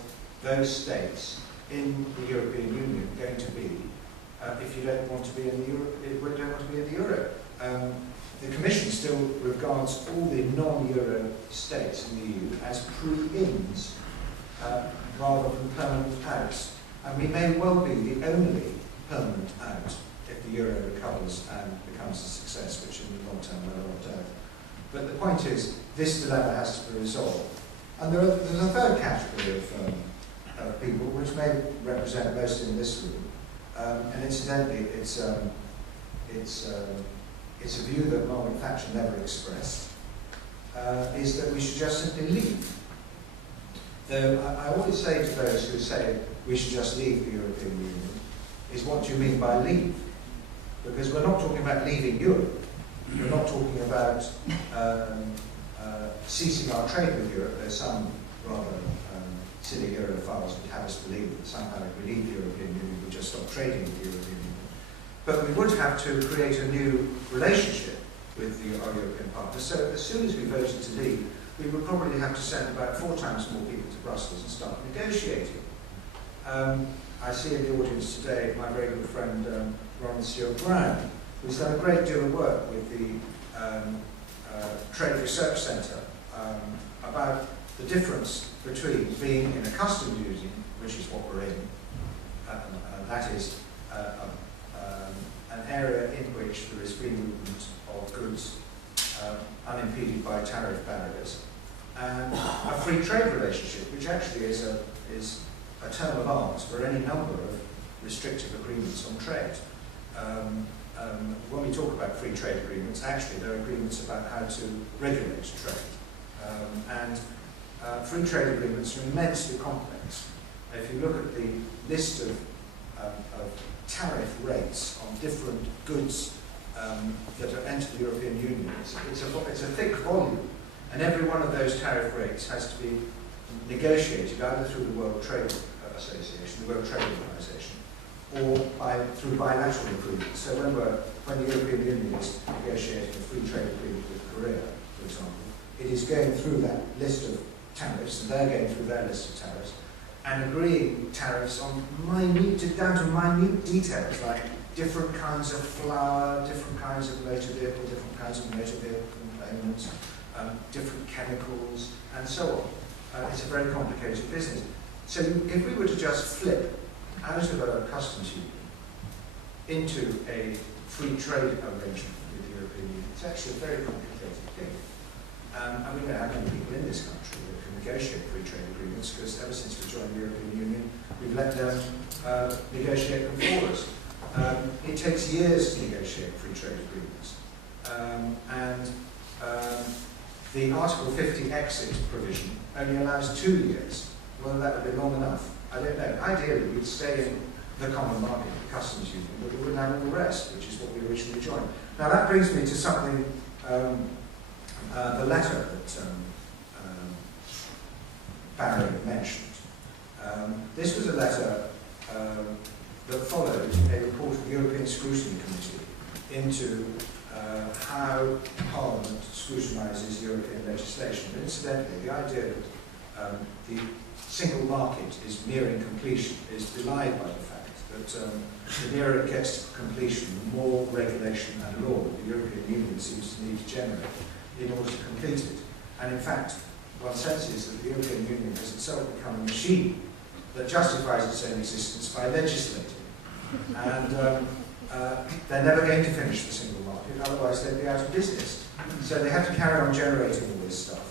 those states in the European Union going to be if you don't want to be in the euro? Don't want to be in the euro. The Commission still regards all the non-euro states in the EU as pre-ins rather than permanent outs, and we may well be the only permanent out if the euro recovers and becomes a success, which in the long term we're not doubt. But the point is, this dilemma has to be resolved. And there's a third category of people, which may represent most in this room, and incidentally, it's a view that Margaret Thatcher never expressed, is that we should just simply leave. Though I always say to those who say we should just leave the European Union, is what do you mean by leave? Because we're not talking about leaving Europe. We're not talking about ceasing our trade with Europe. There's some rather silly Europhiles would have us believe that somehow if we leave the European Union, we just stop trading with the European Union. But we would have to create a new relationship with our European partners. So as soon as we voted to leave, we would probably have to send about 4 times more people to Brussels and start negotiating. I see in the audience today my very good friend Ron Stewart Brown, who's done a great deal of work with the Trade Research Centre about the difference between being in a customs union, which is what we're in, that is an area in which there is free movement of goods unimpeded by tariff barriers, and a free trade relationship, which actually is a term of art for any number of restrictive agreements on trade. When we talk about free trade agreements, actually there are agreements about how to regulate trade. Free trade agreements are immensely complex. If you look at the list of tariff rates on different goods that have entered the European Union, it's a thick volume, and every one of those tariff rates has to be negotiated either through the World Trade Association, the World Trade Organization, or through bilateral agreements. So when the European Union is negotiating a free trade agreement with Korea, for example, it is going through that list of tariffs, and they're going through their list of tariffs, and agreeing tariffs on down to minute details, like different kinds of flour, different kinds of motor vehicle, different kinds of motor vehicle components, different chemicals, and so on. It's a very complicated business. So if we were to just flip out of a customs union into a free trade arrangement with the European Union, it's actually a very complicated thing. And we don't have many people in this country that can negotiate free trade agreements, because ever since we joined the European Union, we've let them negotiate them for us. It takes years to negotiate free trade agreements. The Article 50 exit provision only allows 2 years. Whether that would be long enough, I don't know. Ideally, we'd stay in the common market, the customs union, but we wouldn't have all the rest, which is what we originally joined. Now that brings me to something, the letter that Barry mentioned. This was a letter that followed a report of the European Scrutiny Committee into how Parliament scrutinises European legislation. And incidentally, the idea that the single market is nearing completion is belied by the fact that the nearer it gets to completion, the more regulation and law the European Union seems to need to generate in order to complete it. And in fact, one senses that the European Union has itself become a machine that justifies its own existence by legislating. And they're never going to finish the single market, otherwise they'd be out of business. So they have to carry on generating all this stuff.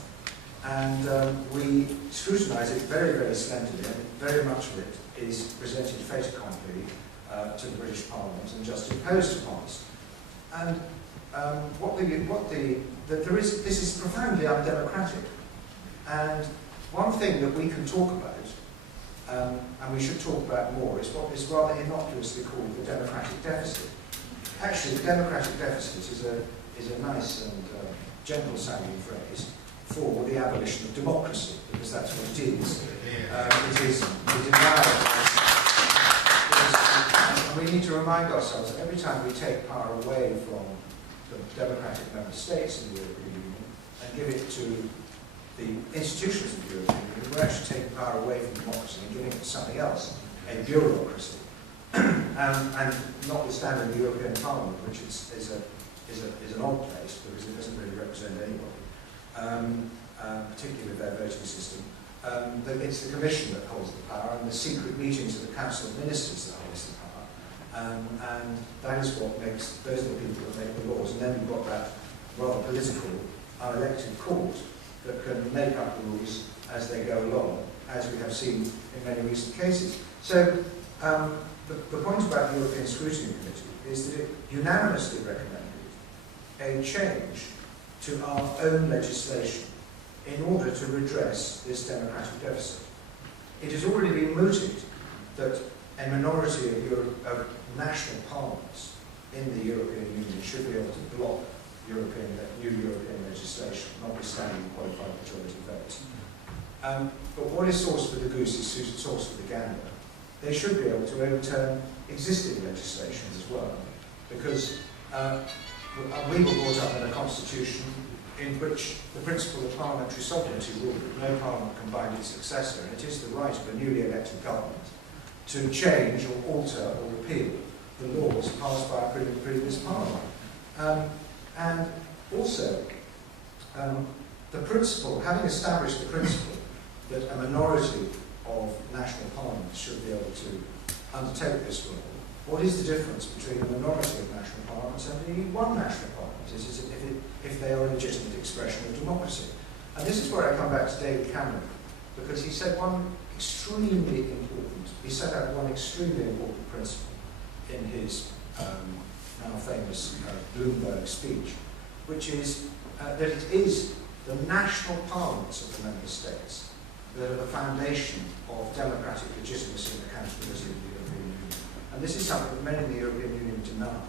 And we scrutinise it very, very slenderly, and very much of it is presented fait accompli to the British Parliament and just imposed upon us. And this is profoundly undemocratic. And one thing that we can talk about, and we should talk about more, is what is rather innocuously called the democratic deficit. Actually, the democratic deficit is a nice and gentle sounding phrase for the abolition of democracy, because that's what it is. It is the denial. And we need to remind ourselves that every time we take power away from the democratic member states in the European Union and give it to the institutions of the European Union, we're actually taking power away from democracy and giving it to something else, a bureaucracy. And notwithstanding the European Parliament, which is an odd place because it doesn't really represent anybody, particularly with their voting system, it's the Commission that holds the power, and the secret meetings of the Council of Ministers that holds the power. And that is what makes, those are the people that make the laws. And then you've got that rather political, unelected court that can make up rules as they go along, as we have seen in many recent cases. So the point about the European Scrutiny Committee is that it unanimously recommended a change to our own legislation in order to redress this democratic deficit. It has already been mooted that a minority of national parliaments in the European Union should be able to block new European legislation, notwithstanding qualified majority votes. But what is sauce for the goose is sauce for the gander. They should be able to overturn existing legislation as well, because we were brought up in a constitution in which the principle of parliamentary sovereignty ruled that no parliament can bind its successor, and it is the right of a newly elected government to change or alter or repeal the laws passed by a previous parliament. And also, the principle, having established the principle that a minority of national parliaments should be able to undertake this role, what is the difference between a minority of national parliaments and only one national parliament? Is it if they are a legitimate expression of democracy? And this is where I come back to David Cameron, because he said one extremely important, he set out one extremely important principle in his now famous Bloomberg speech, which is that it is the national parliaments of the member states that are the foundation of democratic legitimacy and accountability of the European Union. And this is something that many in the European Union deny.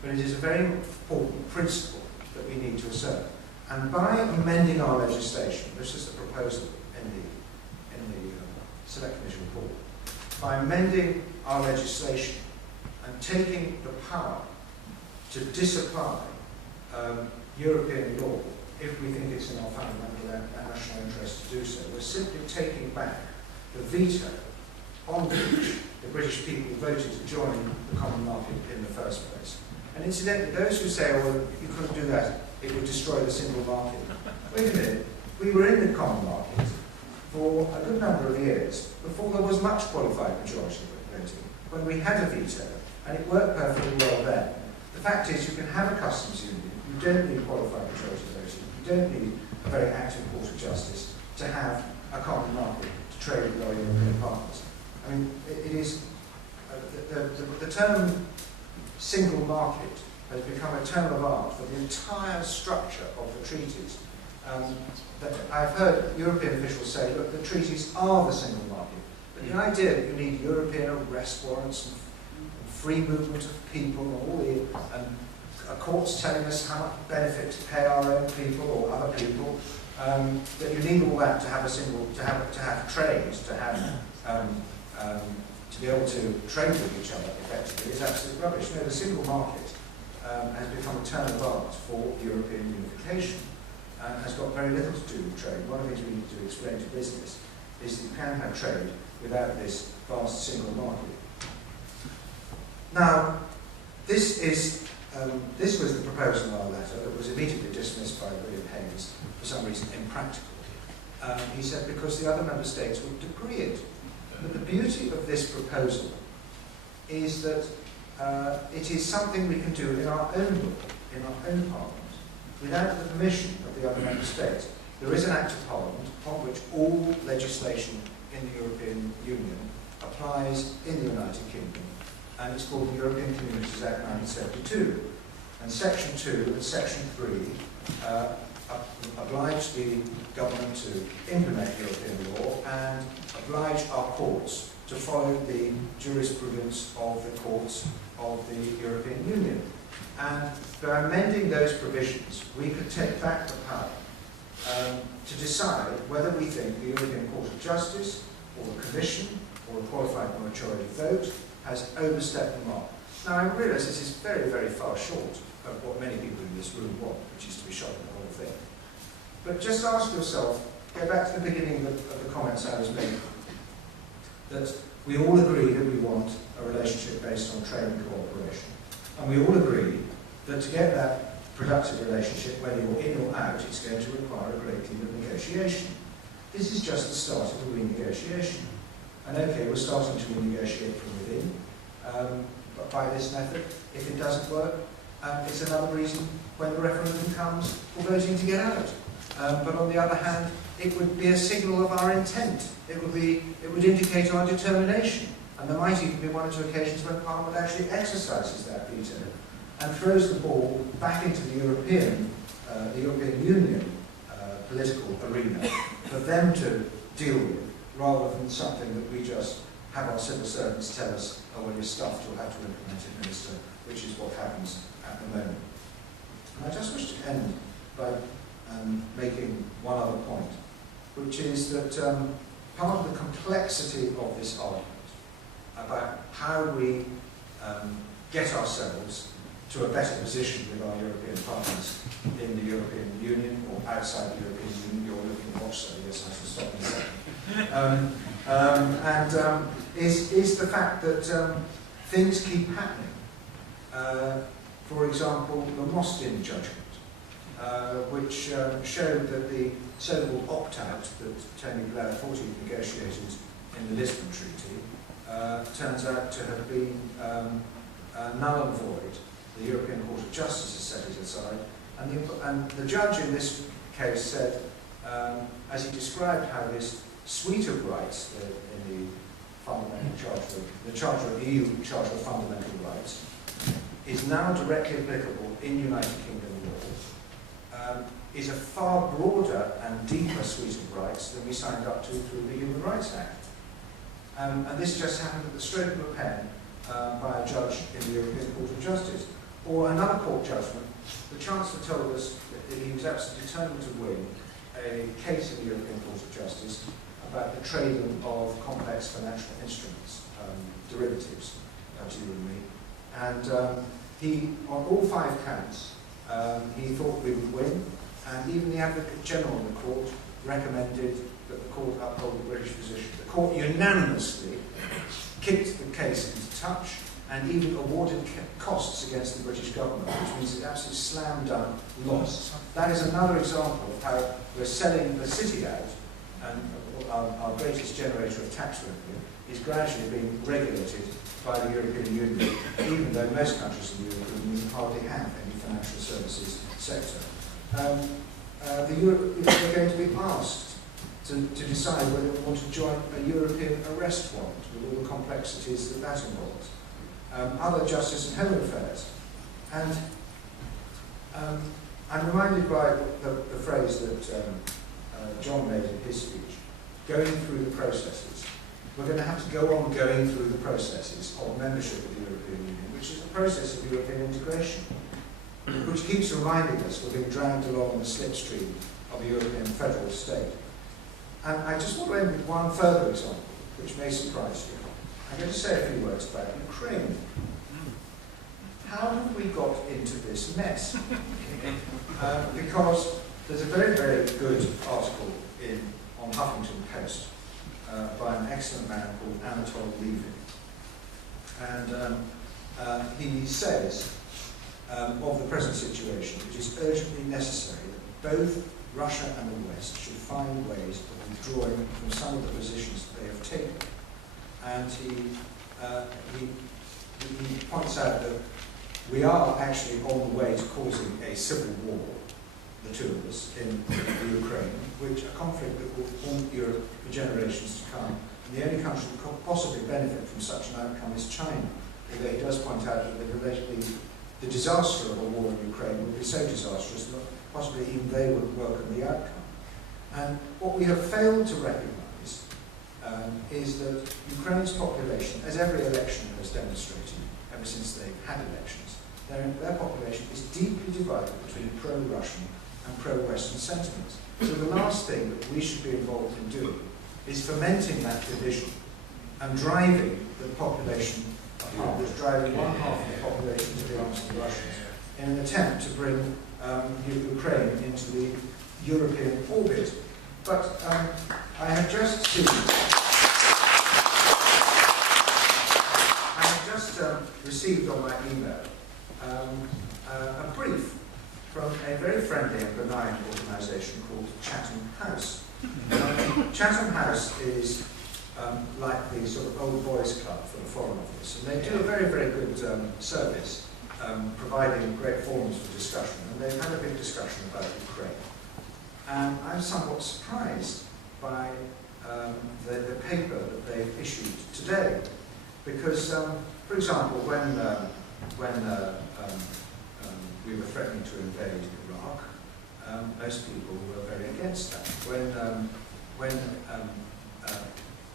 But it is a very important principle that we need to assert. And by amending our legislation, this is the proposal in the Select Committee report, by amending our legislation and taking the power to disapply European law if we think it's in our fundamental and national interest to do so, we're simply taking back the veto on which the British people voted to join the common market in the first place. And incidentally, those who say, oh, well, if you couldn't do that, it would destroy the single market. Wait a minute, we were in the common market for a good number of years before there was much qualified majority voting, when we had a veto, and it worked perfectly well then. The fact is, you can have a customs union, you don't need qualified majority voting, you don't need a very active court of justice to have a common market to trade with our European partners. I mean, it is, the term single market has become a term of art for the entire structure of the treaties. I've heard European officials say, look, the treaties are the single market. But the idea that you need European arrest warrants and free movement of people and courts telling us how much benefit to pay our own people or other people, that you need all that to have to have trade, to be able to trade with each other effectively is absolute rubbish. No, the single market has become a term of art for European unification and has got very little to do with trade. One of the things we need to explain to business is that you can have trade without this vast single market. Now, this was the proposal in our letter that was immediately dismissed by William Haynes, for some reason impractical. He said because the other member states would decree it. But the beauty of this proposal is that it is something we can do in our own law, in our own parliament, without the permission of the other member states. There is an Act of Parliament upon which all legislation in the European Union applies in the United Kingdom, and it's called the European Communities Act 1972. And Section 2 and Section 3 oblige the government to implement European law and oblige our courts to follow the jurisprudence of the courts of the European Union. And by amending those provisions, we could take back the power to decide whether we think the European Court of Justice or the Commission or a qualified majority vote has overstepped the mark. Now, I realise this is very, very far short of what many people in this room want, which is to be shot in the whole thing. But just ask yourself, go back to the beginning of the comments I was making, that we all agree that we want a relationship based on trade and cooperation. And we all agree that to get that productive relationship, whether you're in or out, it's going to require a great deal of negotiation. This is just the start of the renegotiation. And okay, we're starting to renegotiate from within, but by this method, if it doesn't work, it's another reason when the referendum comes for voting to get out. But on the other hand, it would be a signal of our intent. It would indicate our determination. And there might even be one or two occasions when Parliament actually exercises that veto and throws the ball back into the European Union political arena for them to deal with, rather than something that we just have our civil servants tell us, oh, well, you're stuffed, you'll have to implement it, Minister, which is what happens at the moment. And I just wish to end by making one other point, which is that part of the complexity of this argument about how we get ourselves to a better position with our European partners in the European Union or outside the European Union. You're looking at watch, so yes, I shall stop in a second. Is the fact that things keep happening. For example, the Mostyn judgment, which showed that the so-called opt-out that Tony Blair thought he negotiated in the Lisbon Treaty turns out to have been null and void. The European Court of Justice has set it aside, and the judge in this case said, as he described how this suite of rights in the fundamental charter, the Charter of the EU Charter of Fundamental Rights, is now directly applicable in United Kingdom law, is a far broader and deeper suite of rights than we signed up to through the Human Rights Act. And this just happened at the stroke of a pen by a judge in the European Court of Justice. Or another court judgment, the Chancellor told us that he was absolutely determined to win a case in the European Court of Justice about the trading of complex financial instruments, derivatives, to you and me. And he, on all 5 counts, he thought we would win, and even the Advocate General in the court recommended that the court uphold the British position. The court unanimously kicked the case into touch and even awarded costs against the British government, which means it's absolutely slam-dunk loss. That is another example of how we're selling the city out, and our greatest generator of tax revenue is gradually being regulated by the European Union, even though most countries in the European Union hardly have any financial services sector. They're going to be asked to decide whether they want to join a European arrest warrant with all the complexities that that involves. Other justice and home affairs. And I'm reminded by the phrase that John made in his speech, going through the processes. We're going to have to go on going through the processes of membership of the European Union, which is a process of European integration, which keeps reminding us we're being dragged along the slipstream of a European federal state. And I just want to end with one further example, which may surprise you. I'm going to say a few words about Ukraine. How have we got into this mess? Because there's a very, very good article on Huffington Post by an excellent man called Anatol Levin. And he says of the present situation, it is urgently necessary that both Russia and the West should find ways of withdrawing from some of the positions that they have taken. And he points out that we are actually on the way to causing a civil war, the two of us, in Ukraine, which a conflict that will haunt Europe for generations to come. And the only country that could possibly benefit from such an outcome is China. Although he does point out that the disaster of a war in Ukraine would be so disastrous that possibly even they would welcome the outcome. And what we have failed to recognise is that Ukraine's population, as every election has demonstrated ever since they've had elections, their population is deeply divided between pro-Russian and pro-Western sentiments. So the last thing that we should be involved in doing is fomenting that division and driving the population apart, driving one half of the population to the arms of the Russians in an attempt to bring Ukraine into the European orbit. But I have just received on my email a brief from a very friendly and benign organisation called Chatham House. Chatham House is like the sort of old boys club for the Foreign Office, and they do a very, very good service, providing great forums for discussion, and they've had a big discussion about Ukraine. And I'm somewhat surprised by the paper that they've issued today, because, for example, when we were threatening to invade Iraq, most people were very against that.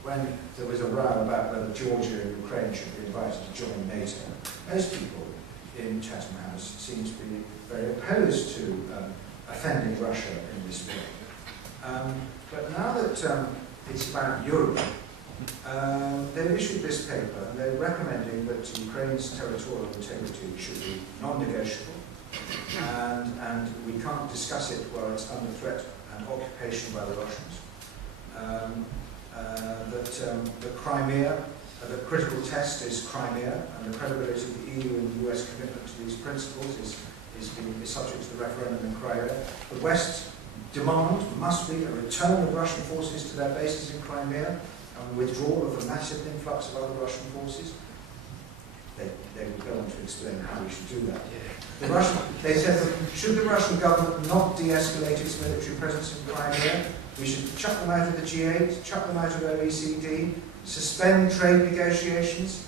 When there was a row about whether Georgia and Ukraine should be invited to join NATO, most people in Chatham House seem to be very opposed to offending Russia in this way. But now that it's about Europe, they've issued this paper and they're recommending that Ukraine's territorial integrity should be non-negotiable, and we can't discuss it while it's under threat and occupation by the Russians. The Crimea, the critical test is Crimea, and the credibility of the EU and the US commitment to these principles is subject to the referendum in Crimea. The West demand must be a return of Russian forces to their bases in Crimea and withdrawal of the massive influx of other Russian forces. They would go on to explain how we should do that. They said that should the Russian government not de-escalate its military presence in Crimea, we should chuck them out of the G8, chuck them out of OECD, suspend trade negotiations,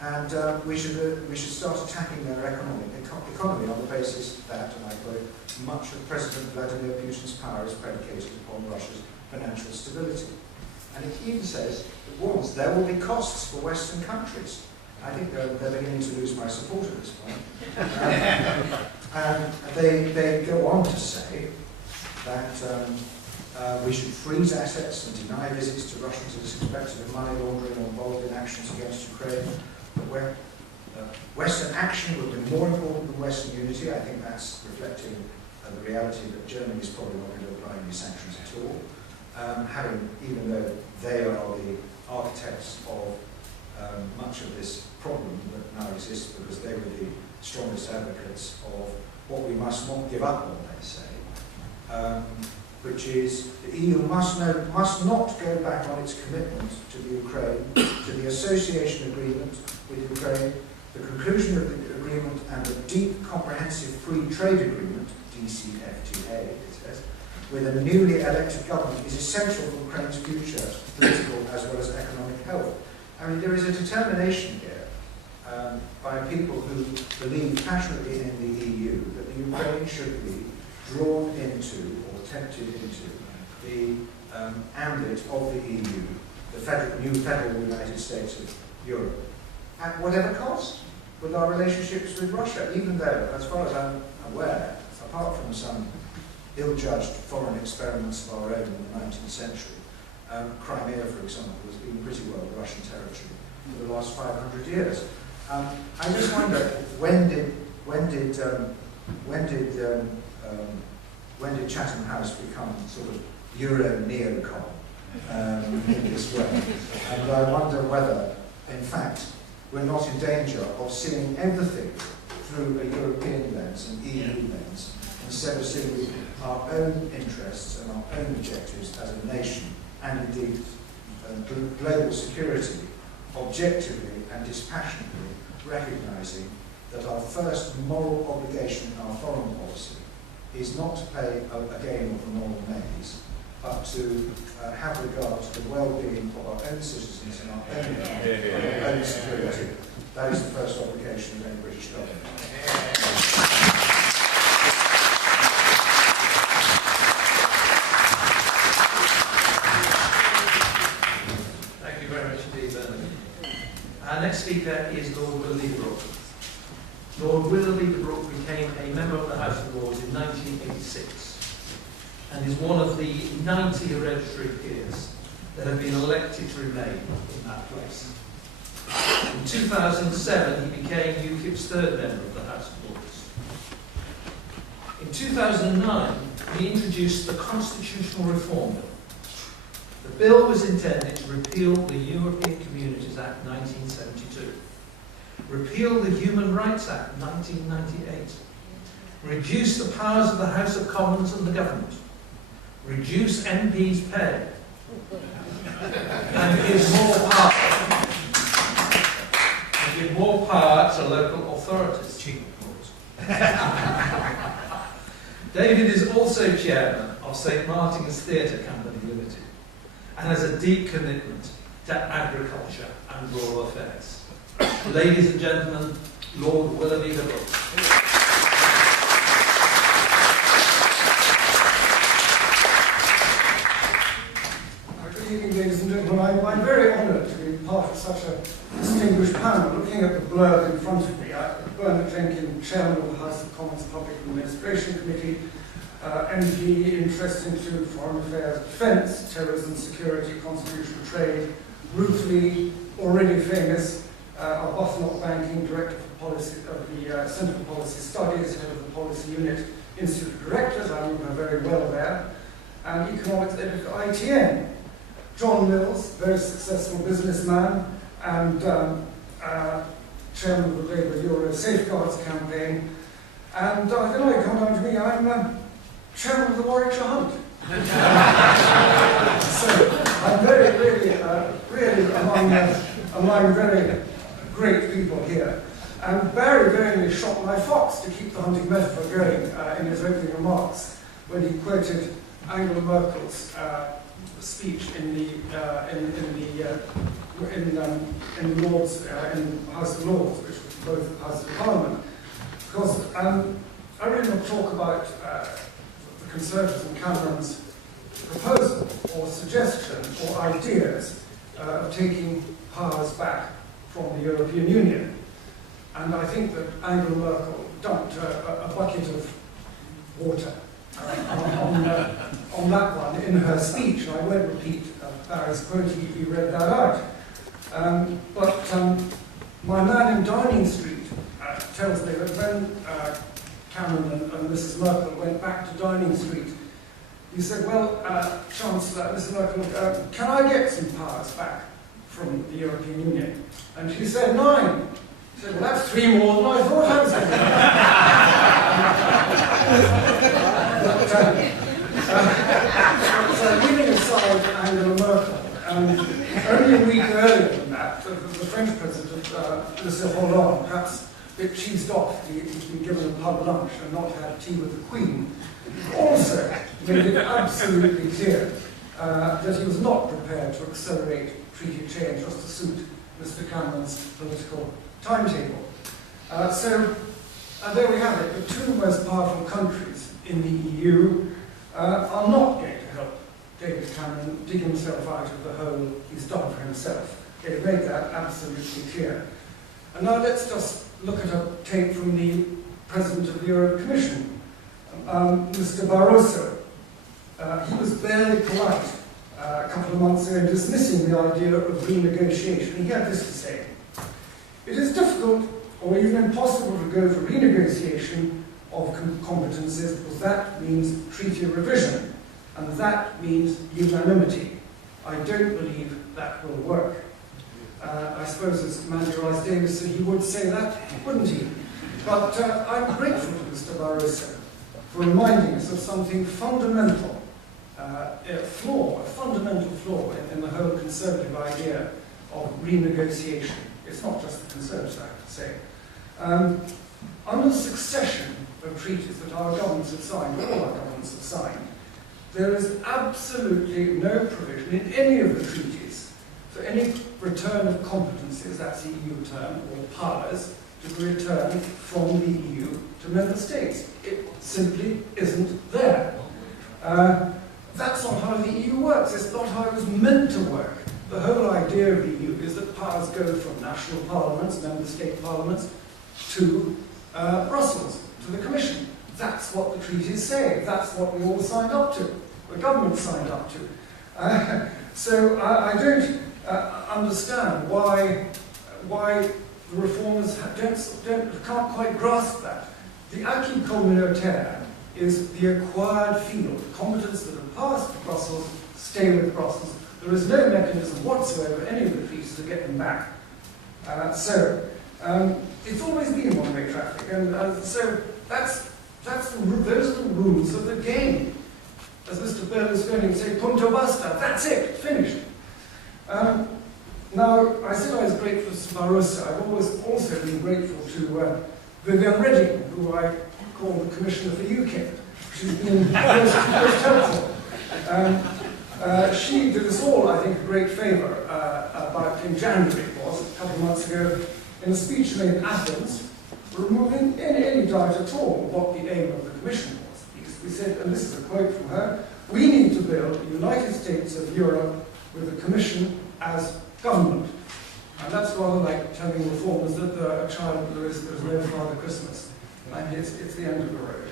and we should start attacking their economy on the basis that, and I quote, much of President Vladimir Putin's power is predicated upon Russia's financial stability. And it even says, it warns, there will be costs for Western countries. I think they're beginning to lose my support at this point. And they go on to say that we should freeze assets and deny visits to Russians as suspected of money laundering or involved in actions against Ukraine. But where Western action will be more important than Western unity, I think that's reflecting the reality that Germany is probably not going to apply any sanctions at all. Even though they are the architects of much of this problem that now exists, because they were the strongest advocates of what we must not give up on, they say, which is the EU must not go back on its commitment to the Ukraine, to the association agreement with Ukraine, the conclusion of the agreement and the deep comprehensive free trade agreement, DCFTA, it says, with a newly elected government is essential for Ukraine's future, political as well as economic health. I mean, there is a determination here by people who believe passionately in the EU that the Ukraine should be drawn into or tempted into the ambit of the EU, the new federal United States of Europe, at whatever cost, with our relationships with Russia, even though, as far as I'm aware, apart from some ill-judged foreign experiments of our own in the 19th century, Crimea, for example, has been pretty well Russian territory for the last 500 years. I just wonder, when did Chatham House become sort of Euro-neocon in this way? And I wonder whether, in fact, we're not in danger of seeing everything through a European lens, an EU lens, instead of seeing our own interests and our own objectives as a nation, and indeed global security, objectively and dispassionately recognising that our first moral obligation in our foreign policy is not to play a game of the moral maze, but to have regard to the well-being of our own citizens and our own economy, our own security. That is the first obligation of any British government. Thank you very much indeed, Bernard. Our next speaker is Lord Willoughby Brooke. Lord Willoughby Brooke became a member of the House of Lords in 1986 and is one of the 90 hereditary peers that have been elected to remain in that place. In 2007, he became UKIP's third member of the House of Lords. In 2009, he introduced the Constitutional Reform Bill. The bill was intended to repeal the European Communities Act 1972, repeal the Human Rights Act 1998, reduce the powers of the House of Commons and the government, reduce MPs' pay, and give more power to local authorities. Cheap, of course. David is also chairman of of St Martin's Theatre Company Limited, and has a deep commitment to agriculture and rural affairs. Ladies and gentlemen, Lord Willoughby the Book. Good evening, ladies and gentlemen. I'm very honoured to be part of such a distinguished panel. Looking at the blurb in front of me, Bernard Jenkins, Chairman of the House of Commons Public Administration Committee, MD, interested in foreign affairs, defence, terrorism, security, constitutional trade. Ruth Lee, already famous, Arbuthnot Banking, Director for Policy of the Centre for Policy Studies, Head of the Policy Unit, Institute of Directors, I know her very well there, and Economics Editor at ITN. John Mills, very successful businessman, and Chairman of the Labour Euro Safeguards Campaign. And then I come down to me, I'm Chairman of the Warwickshire Hunt. So I'm really among very great people here. And Barry very nearly shot my fox, to keep the hunting metaphor going, in his opening remarks, when he quoted Angela Merkel's speech in the House of Lords, which was both Houses of Parliament. Because I really want to talk about the Conservatives and Cameron's proposal or suggestion or ideas of taking powers back from the European Union. And I think that Angela Merkel dumped a bucket of water on that one in her speech. I won't repeat Barry's quote, he read that out. But my man in Downing Street tells me that when Cameron and Mrs. Merkel went back to Downing Street, he said, well, Chancellor, Mrs. Merkel, can I get some powers back from the European Union? And she said 9. He said, well, that's 3 more than I thought I was going to. So leaving aside Angela Merkel, only a week earlier than that, the French President, Mr. Hollande, perhaps a bit cheesed off, he'd been given a pub lunch and not had tea with the Queen, also made it absolutely clear that he was not prepared to accelerate treaty change just to suit Mr. Cameron's political timetable. So there we have it. The 2 most powerful countries in the EU are not going to help David Cameron dig himself out of the hole he's dug for himself. They've made that absolutely clear. And now let's just look at a tape from the President of the European Commission, Mr. Barroso. He was barely polite a couple of months ago dismissing the idea of renegotiation. He had this to say: it is difficult or even impossible to go for renegotiation of competences because that means treaty revision, and that means unanimity. I don't believe that will work. I suppose as Mandy Rice Davis said, he would say that, wouldn't he? But I'm grateful to Mr. Barroso for reminding us of something fundamental, a fundamental flaw in the whole Conservative idea of renegotiation. It's not just the Conservatives, I have to say. Under the succession of treaties that our governments have signed, all our governments have signed, there is absolutely no provision in any of the treaties for any return of competencies, that's the EU term, or powers, to be returned from the EU to member states. It simply isn't there. That's not how the EU works. It's not how it was meant to work. The whole idea of the EU is that powers go from national parliaments, member state parliaments, to Brussels, to the Commission. That's what the treaties say. That's what we all signed up to. The government signed up to. So I don't understand why the reformers can't quite grasp that. The acquis communautaire is the acquired field. Competence that have passed Brussels stay with Brussels. There is no mechanism whatsoever, any of the treaties, to get them back. It's always been one-way traffic, and so those are the rules of the game. As Mr. Berlusconi would say, punto basta, that's it, finished. Now, I said I was grateful to Barroso. I've always also been grateful to Viviane Reding, who I call the Commissioner for UKIP. She's been most helpful. She did us all, I think, a great favour about, in January it was, a couple of months ago, in a speech she made in Athens, removing any doubt at all what the aim of the Commission was. Because we said, and this is a quote from her, "We need to build a United States of Europe with the Commission as government." And that's rather like telling reformers that a child, there is no Father Christmas. And it's the end of the road.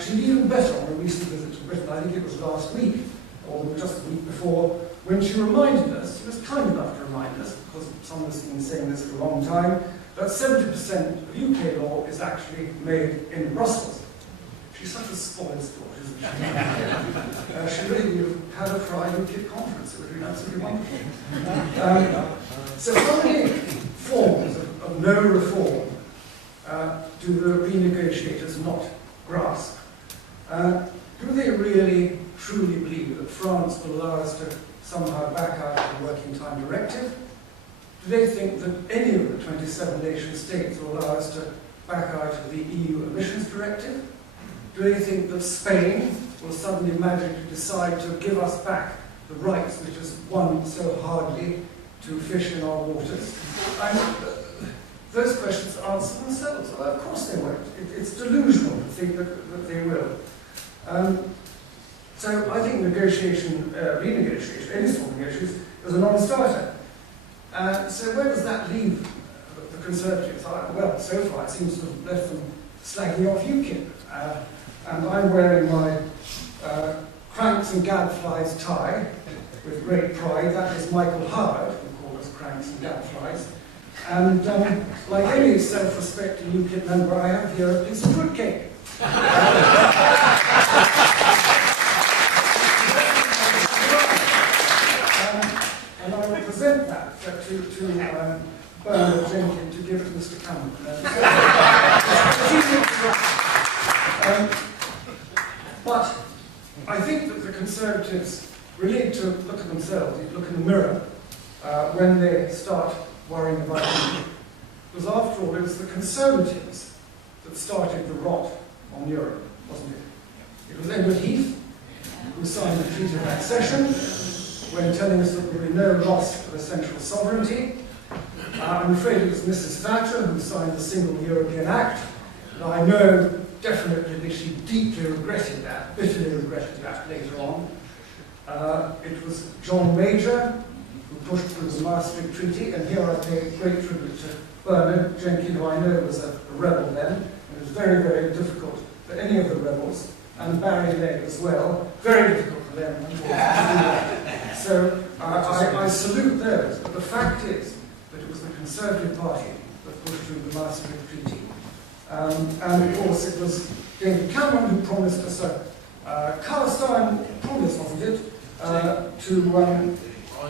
She did even better on a recent visit to Britain, I think it was last week, or just the week before, when she reminded us, she was kind enough to remind us, because some of us have been saying this for a long time, that 70% of UK law is actually made in Brussels. She's such a spoiled sport, isn't she? She really had her for our UKIP conference. It would have been absolutely wonderful. So how many forms of no reform do the renegotiators not grasp? Do they really, truly believe that France will allow us to somehow back out of the Working Time Directive? Do they think that any of the 27 nation states will allow us to back out of the EU Emissions Directive? Do they think that Spain will suddenly magically decide to give us back the rights which has won so hardly to fish in our waters? Those questions answer themselves. Well, of course they won't. It's delusional to think that they will. So I think renegotiation, any sort of negotiation, is a non-starter. So where does that leave the Conservatives? Well, so far it seems to have left them slagging off UKIP. And I'm wearing my cranks and gadflies tie with great pride. That is Michael Howard, who called us cranks and gadflies. And like any self-respecting UKIP member, I have here a piece of fruitcake. And I will present that to Bernard Jenkins to give to Mr. Cameron. But I think that the Conservatives really need to look at themselves, look in the mirror when they start worrying about Europe. Because after all, it was the Conservatives that started the rot on Europe, wasn't it? It was Edward Heath who signed the Treaty of Accession when telling us that there would be no loss of essential sovereignty. I'm afraid it was Mrs. Thatcher who signed the Single European Act. And I know definitely that she deeply regretted that, bitterly regretted that later on. It was John Major who pushed through the Maastricht Treaty, and here I pay great tribute to Bernard Jenkins, who I know was a rebel then. It was very, very difficult for any of the rebels, and Barry Legg as well, very difficult for them to do that. So I salute those, but the fact is that it was the Conservative Party that pushed through the Maastricht Treaty. And of course it was David Cameron who promised us a cast-iron promise, wasn't it,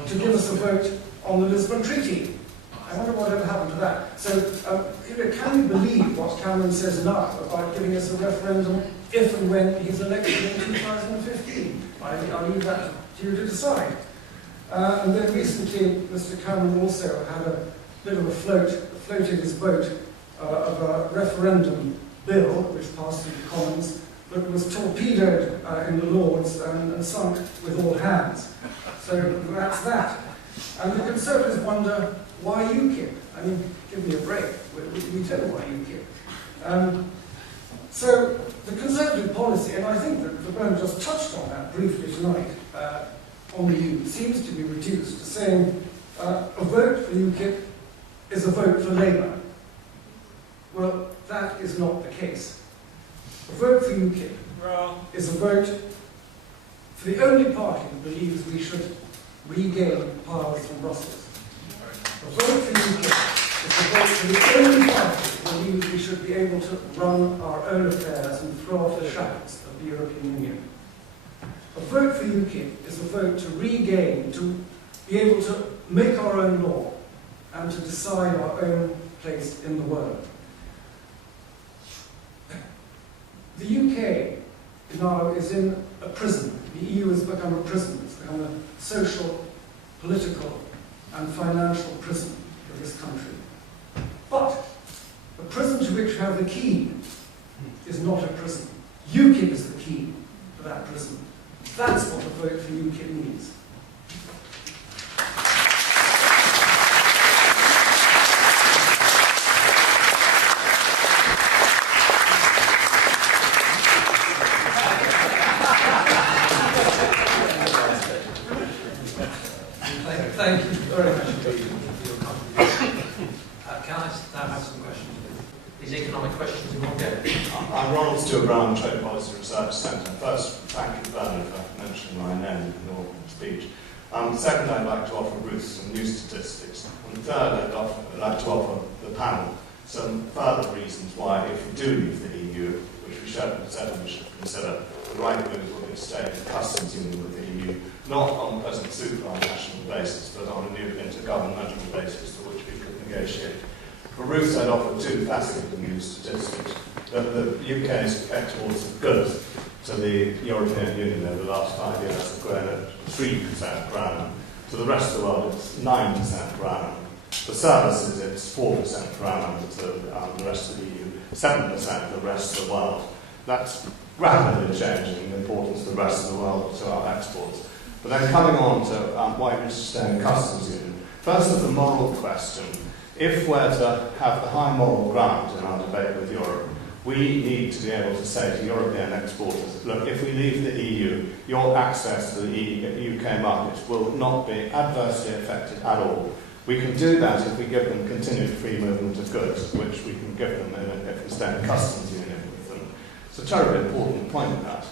to give us a vote on the Lisbon Treaty. I wonder what ever happened to that. So, can you believe what Cameron says now about giving us a referendum if and when he's elected in 2015? I'll leave that to you to decide. And then recently, Mr. Cameron also had a bit of a floated his boat of a referendum bill which passed through the Commons, but was torpedoed in the Lords and sunk with all hands. So that's that. And the Conservatives wonder, why UKIP? I mean, give me a break. We tell you why UKIP. So the Conservative policy, and I think that Bernard just touched on that briefly tonight, on the EU, seems to be reduced to saying a vote for UKIP is a vote for Labour. Well, that is not the case. A vote for UKIP is a vote for the only party that believes we should regain powers from Brussels. A vote for UKIP is a vote for the only party that believes we should be able to run our own affairs and throw off the shackles of the European Union. A vote for UKIP is a vote to regain, to be able to make our own law and to decide our own place in the world. The UK now is in a prison. The EU has become a prison. It's become a social, political, and financial prison for this country. But the prison to which we have the key is not a prison. UKIP is the key for that prism. That's what the vote for UKIP means. Thank you very much indeed for your contribution. Can I now have some questions? These economic questions in one go. I'm Ronald Stewart Brown, Trade Policy Research Centre. First, thank you, Bernard, for mentioning my name in your speech. Second, I'd like to offer Ruth some new statistics. And third, I'd like to offer the panel some further reasons why, if we do leave the EU, which we said we should consider, the right move will be to stay in customs union with the EU, not on present supranational basis, but on a new intergovernmental basis for which we could negotiate. For Ruth, I'd offer two fascinating new statistics. That the UK's exports of goods to the European Union over the last 5 years have grown at 3% per annum. To the rest of the world, it's 9% per annum. For services, it's 4% per annum to the rest of the EU, 7% to the rest of the world. That's rapidly changing the importance of the rest of the world to our exports. But then coming on to why we should stay in customs union. First of the moral question. If we're to have the high moral ground in our debate with Europe, we need to be able to say to European exporters, look, if we leave the EU, your access to the UK market will not be adversely affected at all. We can do that if we give them continued free movement of goods, which we can give them if we stay in customs union with them. It's a terribly important point, that,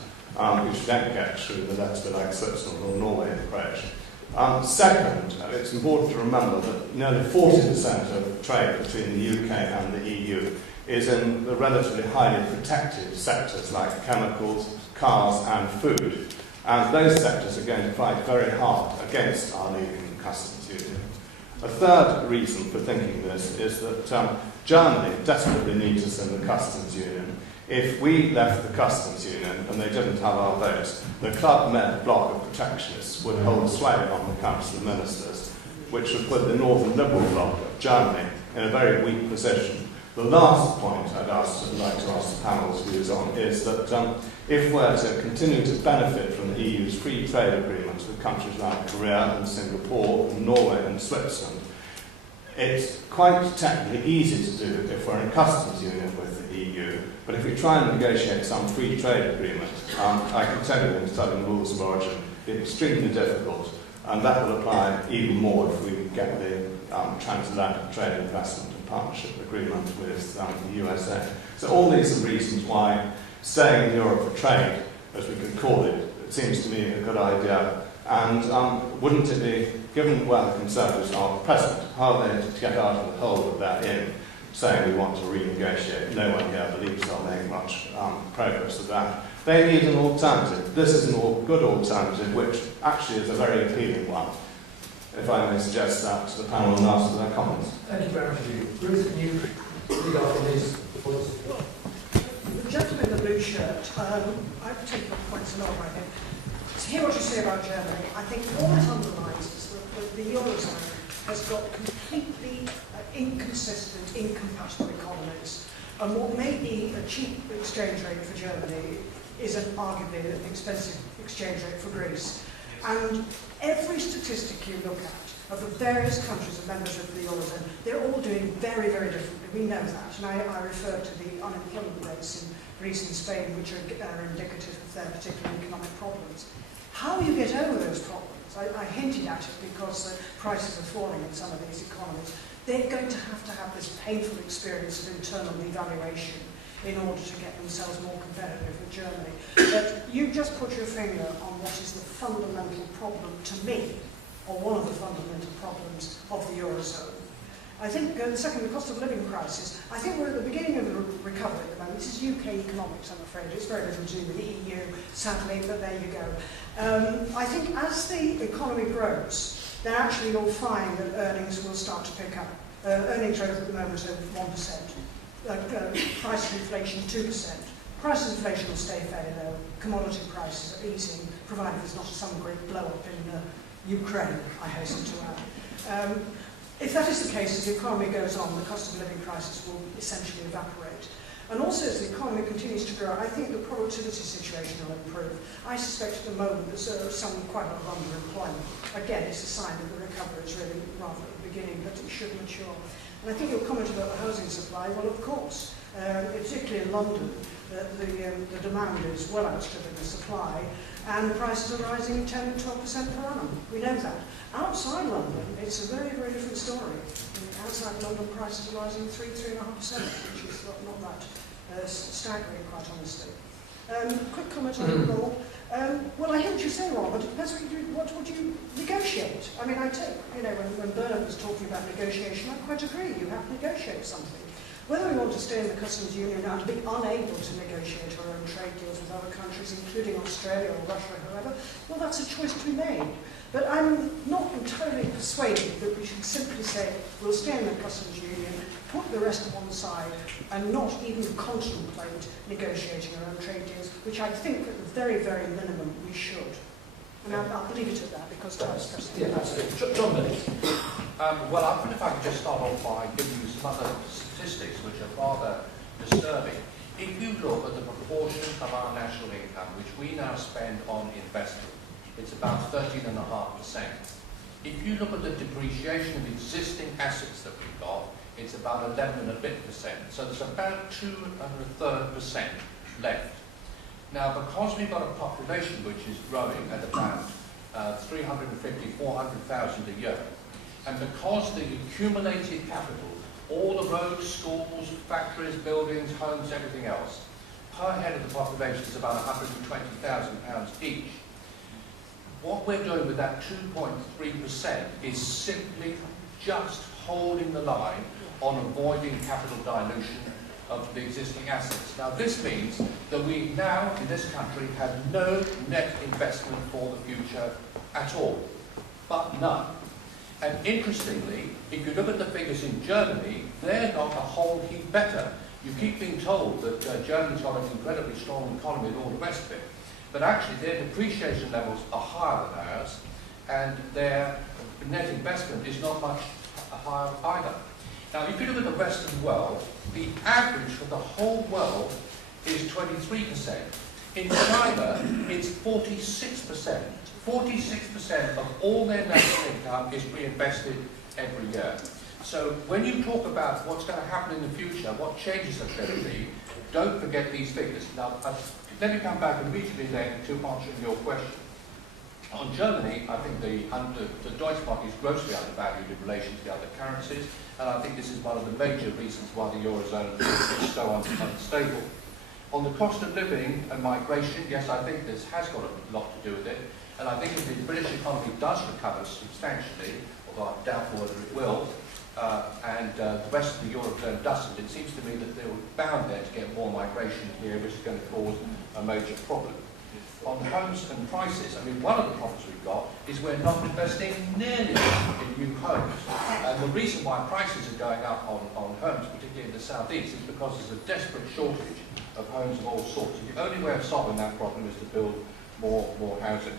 which we don't get through the letter like Switzerland or Norway approach. Second, it's important to remember that nearly 40% of trade between the UK and the EU is in the relatively highly protected sectors like chemicals, cars and food. And those sectors are going to fight very hard against our leaving the customs union. A third reason for thinking this is that Germany desperately needs us in the customs union. If we left the customs union and they didn't have our votes, the Club Med bloc of protectionists would hold sway on the Council of Ministers, which would put the Northern Liberal bloc of Germany in a very weak position. The last point I'd like to ask the panel's views on is that if we're to continue to benefit from the EU's free trade agreements with countries like Korea and Singapore and Norway and Switzerland, it's quite technically easy to do if we're in customs union with the EU, but if we try and negotiate some free trade agreement, I can tell you in studying rules of origin, it's extremely difficult, and that will apply even more if we get the transatlantic trade investment and partnership agreement with the USA. So all these are reasons why staying in Europe for trade, as we could call it, it seems to me a good idea. And wouldn't it be, given where the Conservatives are present, how are they to get out of the hole that they're in, saying we want to renegotiate? No one here believes they'll make much progress with that. They need an alternative. This is a good alternative, which actually is a very appealing one. If I may suggest that to the panel and ask for their comments. Thank you very much indeed. Ruth, can you lead off on these points? The gentleman in the blue shirt, I've taken the points along, I think. To hear what you say about Germany, I think all that underlines is that the Eurozone has got completely inconsistent, incompatible economies. And what may be a cheap exchange rate for Germany is arguably an expensive exchange rate for Greece. And every statistic you look at of the various countries and members of the Eurozone, they're all doing very, very differently. We know that. And I refer to the unemployment rates in Greece and Spain, which are indicative of their particular economic problems. How you get over those problems, I hinted at it because prices are falling in some of these economies. They're going to have this painful experience of internal devaluation in order to get themselves more competitive with Germany. But you just put your finger on what is the fundamental problem to me, or one of the fundamental problems of the Eurozone. I think, second, the cost of living crisis. I think we're at the beginning of the recovery at the moment. This is UK economics, I'm afraid. It's very little to do with the EU, sadly, but there you go. I think as the economy grows, then actually you'll find that earnings will start to pick up. Earnings growth at the moment is over 1%. Price inflation 2%. Price inflation will stay fairly low. Commodity prices are easing, provided there's not some great blow-up in Ukraine, I hasten to add. If that is the case, as the economy goes on, the cost of living crisis will essentially evaporate. And also, as the economy continues to grow, I think the productivity situation will improve. I suspect at the moment there's quite a lot of underemployment. Again, it's a sign that the recovery is really rather at the beginning, but it should mature. And I think your comment about the housing supply, well, of course, particularly in London, the demand is well outstripping the supply, and the prices are rising 10 to 12% per annum. We know that. Outside London, it's a very, very different story. Outside London, prices are rising 3–3.5%, which is not that staggering, quite honestly. Quick comment on the law. Well, I hear what you say, Ron, but it depends what would you negotiate. I mean, I take, when Bernard was talking about negotiation, I quite agree. You have to negotiate something. Whether we want to stay in the customs union and to be unable to negotiate our own trade deals with other countries, including Australia or Russia or whoever, well, that's a choice to be made. But I'm not entirely persuaded that we should simply say we'll stay in the customs union, put the rest to one side, and not even contemplate negotiating our own trade deals, which I think at the very, very minimum we should. And I'll leave it at that because time's pressing. Yeah, absolutely. John Mills. Well, I wonder if I could just start off by giving you some other statistics which are rather disturbing. If you look at the proportion of our national income which we now spend on investment, it's about 13.5%. If you look at the depreciation of existing assets that we've got, it's about 11 and a bit percent. So there's about 2.33% left. Now, because we've got a population which is growing at about 350,000, 400,000 a year, and because the accumulated capital, all the roads, schools, factories, buildings, homes, everything else, per head of the population is about £120,000 each. What we're doing with that 2.3% is simply just holding the line on avoiding capital dilution of the existing assets. Now, this means that we now, in this country, have no net investment for the future at all, but none. And interestingly, if you look at the figures in Germany, they're not a whole heap better. You keep being told that Germany's got an incredibly strong economy and all the rest of it, but actually their depreciation levels are higher than ours, and their net investment is not much higher either. Now, if you look at the rest of the world, the average for the whole world is 23%. In China, it's 46%. 46% of all their national income is reinvested every year. So when you talk about what's going to happen in the future, what changes are going to be, don't forget these figures. Now, let me come back immediately then to answering your question. On Germany, I think the Deutsche Mark is grossly undervalued in relation to the other currencies, and I think this is one of the major reasons why the Eurozone is so unstable. On the cost of living and migration, yes, I think this has got a lot to do with it, and I think if the British economy does recover substantially, although I'm doubtful whether it will, and the rest of the Eurozone doesn't, it seems to me that they're bound there to get more migration here, which is going to cause a major problem. On homes and prices, I mean, one of the problems we've got is we're not investing nearly enough in new homes. And the reason why prices are going up on homes, particularly in the southeast, is because there's a desperate shortage of homes of all sorts. And the only way of solving that problem is to build more housing.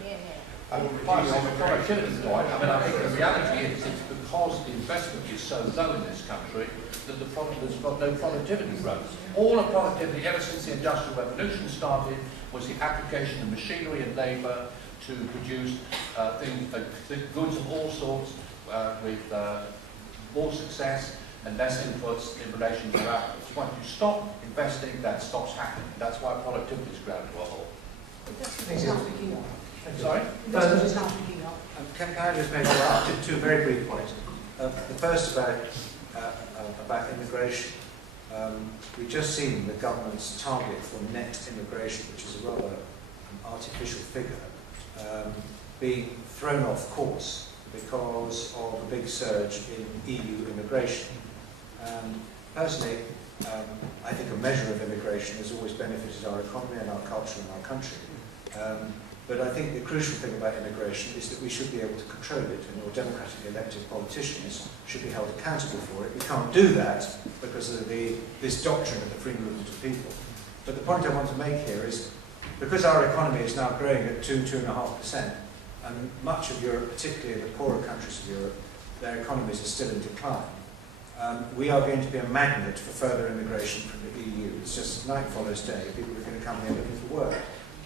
And finally, on the productivity point, I mean, I think the reality is it's because the investment is so low in this country that there's got no productivity growth. All of productivity, ever since the Industrial Revolution started, was the application of machinery and labour to produce goods of all sorts with more success and less inputs in relation to outputs. Once you stop investing, that stops happening. That's why productivity is ground to a halt. Sorry? Can I just make two very brief points? The first about immigration. We've just seen the government's target for net immigration, which is a rather artificial figure, being thrown off course because of a big surge in EU immigration. And personally, I think a measure of immigration has always benefited our economy and our culture and our country. But I think the crucial thing about immigration is that we should be able to control it, and your democratically elected politicians should be held accountable for it. We can't do that because of this doctrine of the free movement of people. But the point I want to make here is, because our economy is now growing at 2–2.5%, and much of Europe, particularly the poorer countries of Europe, their economies are still in decline. we are going to be a magnet for further immigration from the EU. It's just night follows day. People are going to come here looking for work.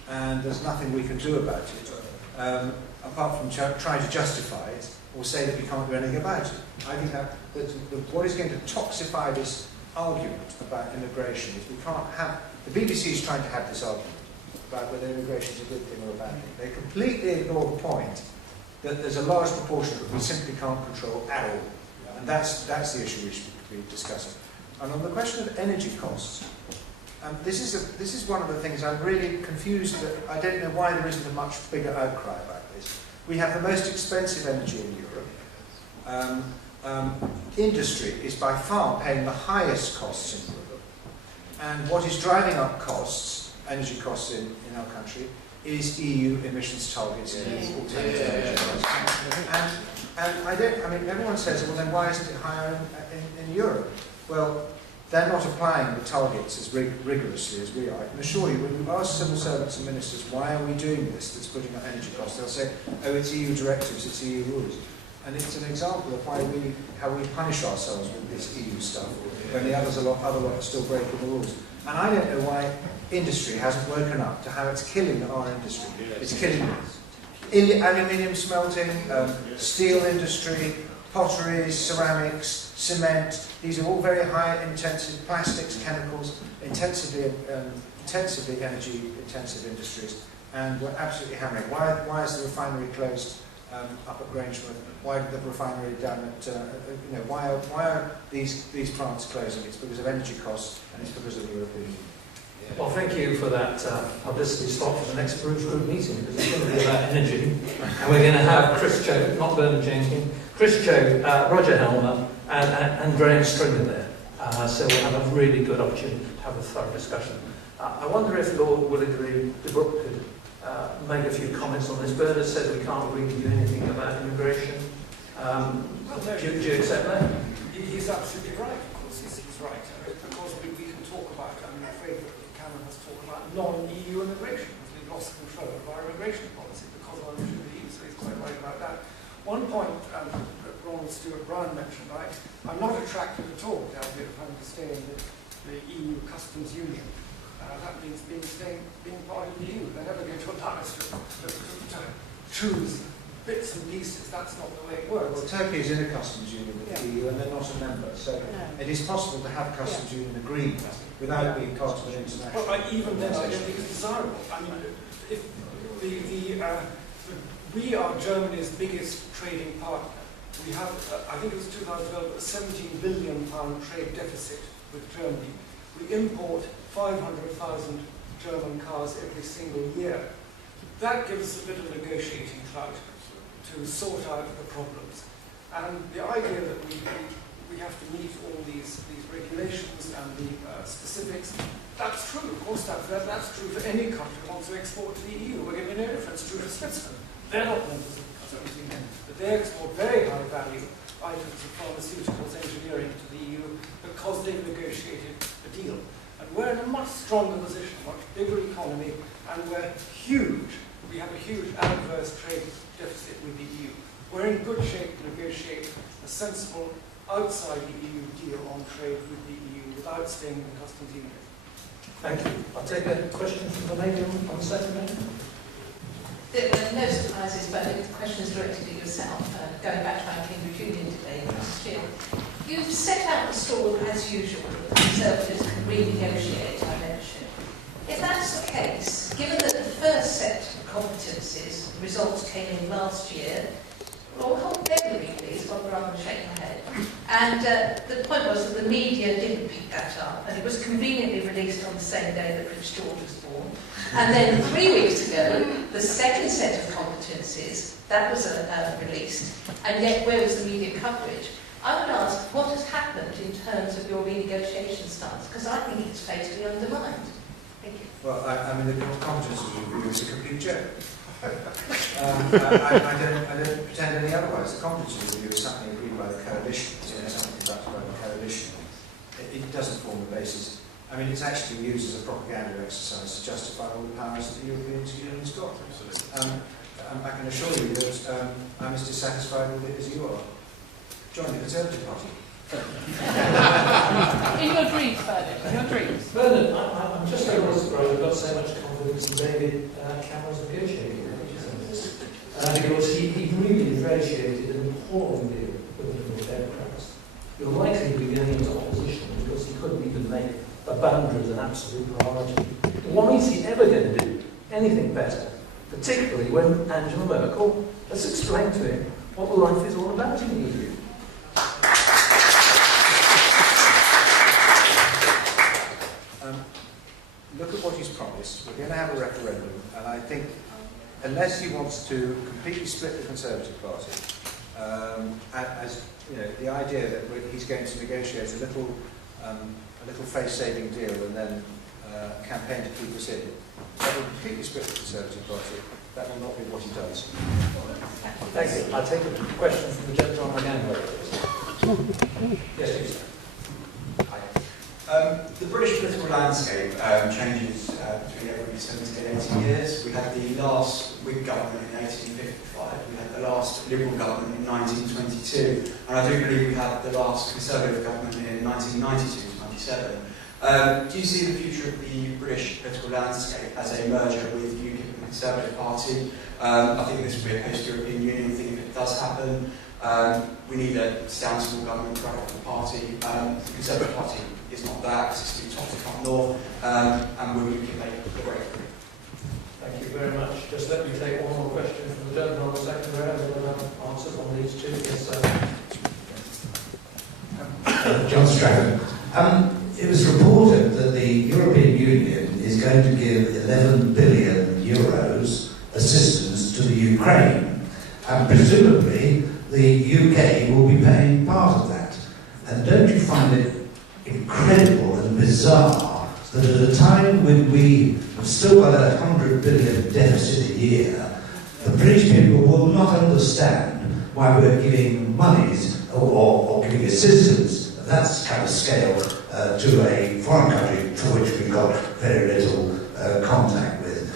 And there's nothing we can do about it, apart from try to justify it or say that we can't do anything about it. I think that what is going to toxify this argument about immigration is we can't have... The BBC is trying to have this argument about whether immigration is a good thing or a bad thing. They completely ignore the point that there's a large proportion that we simply can't control at all. And that's the issue we should be discussing. And on the question of energy costs, this is one of the things I'm really confused that I don't know why there isn't a much bigger outcry about this. We have the most expensive energy in Europe. Industry is by far paying the highest costs in Europe. And what is driving up costs, energy costs in our country, is EU emissions targets and alternative energy costs. And everyone says, well then why isn't it higher in Europe? Well, they're not applying the targets as rigorously as we are. I can assure you, when you ask civil servants and ministers, why are we doing this that's putting up energy costs, they'll say, oh, it's EU directives, it's EU rules. And it's an example of how we punish ourselves with this EU stuff, when the other lot are still breaking the rules. And I don't know why industry hasn't woken up to how it's killing our industry. It's killing aluminium smelting, steel industry, potteries, ceramics, cement. These are all very high intensive plastics, chemicals, intensively energy intensive industries, and we're absolutely hammering. Why is the refinery closed up at Grangemouth? Why the refinery down at why are these plants closing? It's because of energy costs and it's because of the European Union. Well, thank you for that publicity slot for the next group meeting, because it's going to be about energy. And we're going to have Chris Cho, not Bernard Jenkins, Chris Cho, Roger Helmer, and Graham Stringer there. So we'll have a really good opportunity to have a thorough discussion. I wonder if Lord Willigree de Brook could make a few comments on this. Bernard said we can't really do anything about immigration. Do you accept that? He's absolutely right. Of course, he's right. Because we can talk about, I'm afraid that Cameron has talked about non-EU immigration. We've lost control of our immigration policy because of our issue with the EU, so he's quite right about that. One point that Ronald Stewart Brown mentioned, I'm not attracted at all to the idea of having to stay in the EU customs union. That means being part of the EU. They're never going to allow us to choose bits and pieces. That's not the way it works. Well, Turkey is in a customs union with the EU and they're not a member, so it is possible to have customs union agreement without being part of an international. Well, even then, I don't think it's desirable. I mean, if we are Germany's biggest trading partner. We have, I think it was 2012, a £17 billion trade deficit with Germany. We import 500,000 German cars every single year. That gives us a bit of negotiating clout to sort out the problems. And the idea that we have to meet all these regulations and the specifics, that's true. Of course, that's true for any country that wants to export to the EU. We're going to know if it's true for Switzerland. They're not members of the customs union, but they export very high value items of pharmaceuticals engineering to the EU because they've negotiated a deal. And we're in a much stronger position, a much bigger economy, and we're huge. We have a huge adverse trade deficit with the EU. We're in good shape to negotiate a sensible outside the EU deal on trade with the EU without staying in the customs union. Thank you. I'll take a question from the lady on the second line. There were no surprises, but the question is directed at yourself. Going back to our Cambridge Union today, last year, you've set out the stall as usual. The Conservatives can renegotiate our membership. If that's the case, given that the first set of competencies results came in last year, well, hold memory, please, rather than shake my head. And the point was that the media didn't pick that up, and it was conveniently released on the same day that Prince George was born. And then 3 weeks ago, the second set of competencies, that was released, and yet where was the media coverage? I would ask, what has happened in terms of your renegotiation stance? Because I think it's fatally undermined. Thank you. Well, I mean, the competence review is a complete joke. I don't pretend any otherwise. The competence review is something agreed by the coalition, something conducted by the coalition. It doesn't form the basis. I mean, it's actually used as a propaganda exercise to justify all the powers that the European Union's got. I can assure you that I'm as dissatisfied with it as you are. Join the Conservative Party. In your dreams, Bernard, in your dreams. Bernard, I'm just so surprised I've got so much confidence in David Cameron's negotiating because he really negotiated an appalling deal with the Liberal Democrats. You're likely to be getting into opposition because he couldn't even make the boundaries an absolute priority. Why is he ever going to do anything better? Particularly when Angela Merkel has explained to him what life is all about in the EU. Look at what he's promised. We're going to have a referendum, and I think, unless he wants to completely split the Conservative Party, as you know, the idea that he's going to negotiate a little face-saving deal and then campaign to keep us in, that will completely split the Conservative Party. That will not be what he does. Thank you. I'll take a question from the gentleman on the gang. Yes, please. The British political landscape changes between every 70 and 80 years. We had the last Whig government in 1855, we had the last Liberal government in 1922, and I do believe we had the last Conservative government in 1992-97. Do you see the future of the British political landscape as a merger with UKIP and the Conservative Party? I think this would be a post-European Union thing if it does happen. We need a sensible government to run off the party. The Conservative Party is not that, it's too toxic up north, and we will make the break. Thank you very much. Just let me take one more question from the gentleman on the second row, and we'll have answers on these two. Yes, sir. John Stratton. It was reported that the European Union is going to give 11 billion euros assistance to the Ukraine, and presumably the UK will be paying part of that. And don't you find it incredible and bizarre that at a time when we have still got a 100 billion deficit a year, the British people will not understand why we're giving monies or giving assistance of that kind of scale to a foreign country for which we've got very little contact with.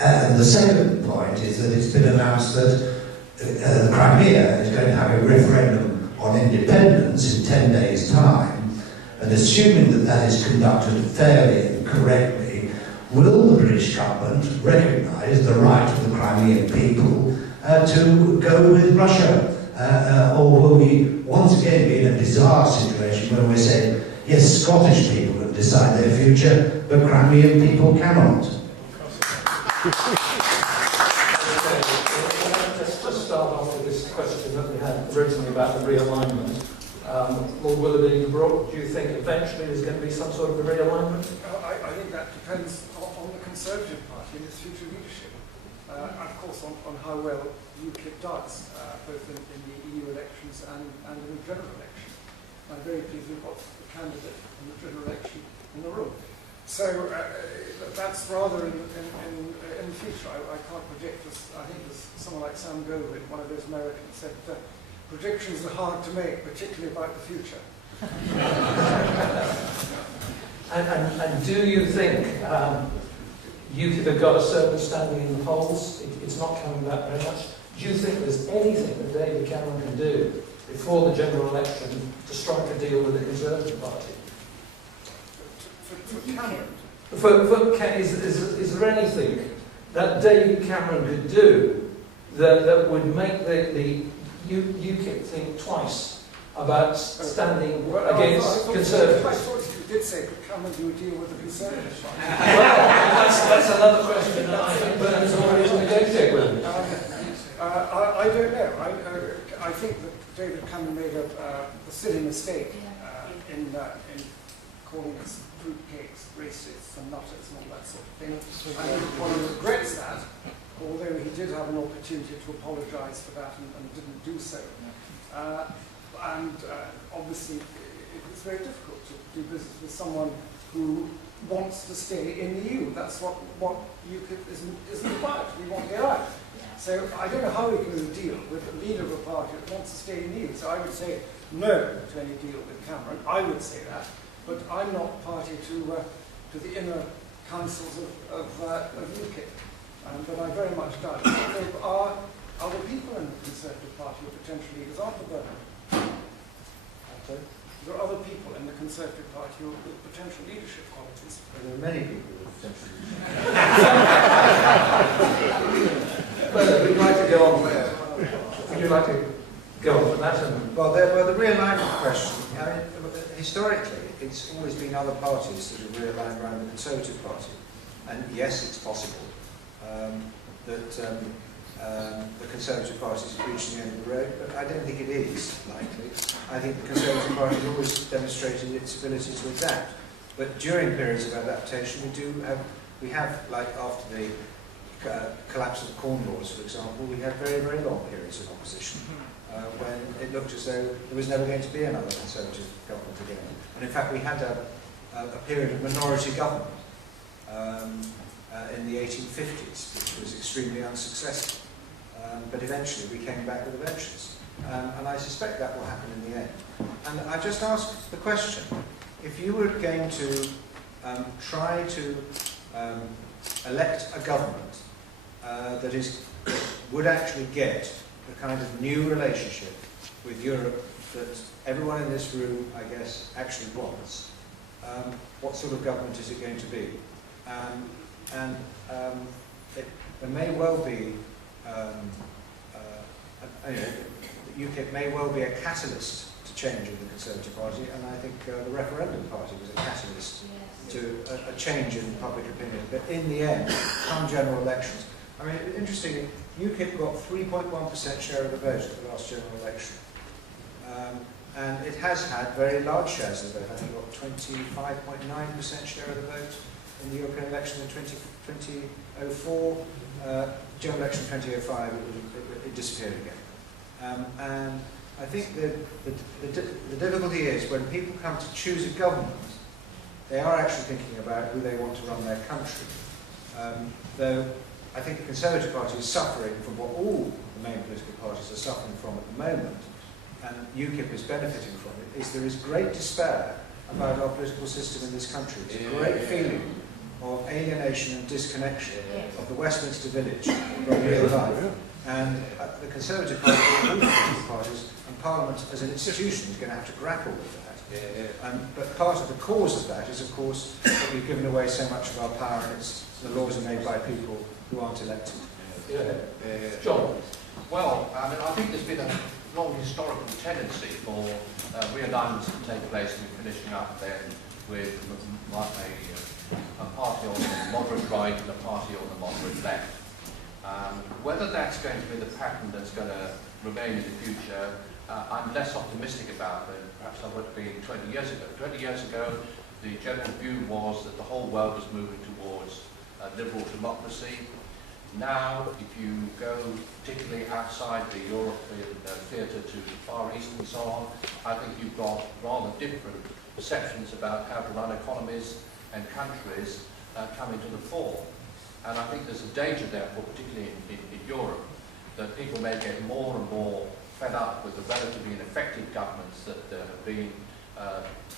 And the second point is that it's been announced that the Crimea is going to have a referendum on independence in 10 days' time. And assuming that that is conducted fairly and correctly, will the British government recognise the right of the Crimean people to go with Russia? Or will we once again be in a bizarre situation where we're saying, yes, Scottish people can decide their future, but Crimean people cannot? Let's just start off with this question that we had originally about the realignment. Lord Willoughby, do you think eventually there's going to be some sort of a realignment? I think that depends on the Conservative Party and its future leadership. Of course, on how well UKIP does, both in the EU elections and in the general election. I'm very pleased we've got the candidate in the general election in the room. So that's rather in the future. I can't predict this. I think there's someone like Sam Goldwyn, one of those Americans, said predictions are hard to make, particularly about the future. and do you think UKIP have got a certain standing in the polls? It's not coming back very much. Do you think there's anything that David Cameron can do before the general election to strike a deal with the Conservative Party? For Cameron? Is there anything that David Cameron could do that would make the UKIP think twice about standing against Conservatives? I thought you did say, could Cameron do a deal with the Conservative Party? Well, that's another question that I think Bernard's already negotiated with. I don't know. I think that David Cameron made a silly mistake in calling us fruit cakes, racists and nutters and all that sort of thing. I think one regrets that, although he did have an opportunity to apologise for that and didn't do so. Obviously, it's very difficult to do business with someone who wants to stay in the EU. That's what UKIP isn't about. We want to get out. So I don't know how we can do a deal with a leader of a party that wants to stay in the EU. So I would say no to any deal with Cameron. I would say that. But I'm not party to the inner councils of UKIP. But I very much doubt it. There are other people in the Conservative Party who are potential leaders after Bernard. There are other people in the Conservative Party with potential leadership qualities. There are many people with potential. Well, we'd like to go on. Would you like to go on from that? Well, the realignment question, I mean, historically, it's always been other parties that have realigned around the Conservative Party. And yes, it's possible that the Conservative Party is reaching the end of the road, but I don't think it is likely. I think the Conservative Party has always demonstrated its ability to adapt. But during periods of adaptation, we have, like after the collapse of the Corn Laws, for example, we had very, very long periods of opposition when it looked as though there was never going to be another Conservative government again. And in fact, we had a period of minority government in the 1850s, which was extremely unsuccessful. But eventually we came back with a vengeance. And I suspect that will happen in the end. And I just ask the question, if you were going to try to elect a government that would actually get the kind of new relationship with Europe that everyone in this room, I guess, actually wants, what sort of government is it going to be? There may well be, UKIP may well be a catalyst to change in the Conservative Party, and I think the referendum party was a catalyst to a change in public opinion. But in the end, come general elections, I mean, interestingly, UKIP got 3.1% share of the vote at the last general election. And it has had very large shares of the vote. I think it got 25.9% share of the vote in the European election in 2004. General election 2005, it disappeared again. And I think the difficulty is when people come to choose a government, they are actually thinking about who they want to run their country. Though I think the Conservative Party is suffering from what all the main political parties are suffering from at the moment, and UKIP is benefiting from it, is there is great despair about our political system in this country. There's a great feeling of alienation and disconnection of the Westminster village from real life. And the Conservative Party, all the political parties, and Parliament as an institution is going to have to grapple with that. But part of the cause of that is, of course, that we've given away so much of our power, and the laws are made by people who aren't elected. John? Well, I mean, I think there's been a long historical tendency for realignments to take place, and we're finishing up then with a party on the moderate right and a party on the moderate left. Whether that's going to be the pattern that's going to remain in the future, I'm less optimistic about than perhaps I would have been 20 years ago. 20 years ago, the general view was that the whole world was moving towards liberal democracy. Now, if you go particularly outside the European theatre to the Far East and so on, I think you've got rather different perceptions about how to run economies and countries coming to the fore. And I think there's a danger, therefore, particularly in Europe, that people may get more and more fed up with the relatively ineffective governments that have been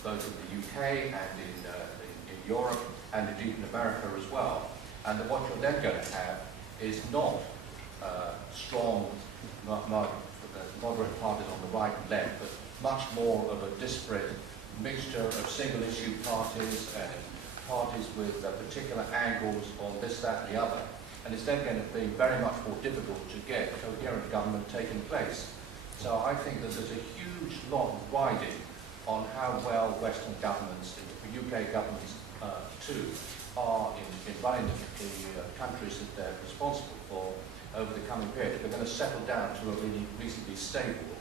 both in the UK and in Europe and indeed in America as well. And that what you're then going to have is not strong moderate parties on the right and left, but much more of a disparate mixture of single-issue parties and parties with particular angles on this, that and the other. And it's then going to be very much more difficult to get a coherent government taking place. So I think that there's a huge lot riding on how well Western governments, the UK governments too, are in running the countries that they're responsible for over the coming period. We're going to settle down to a really reasonably stable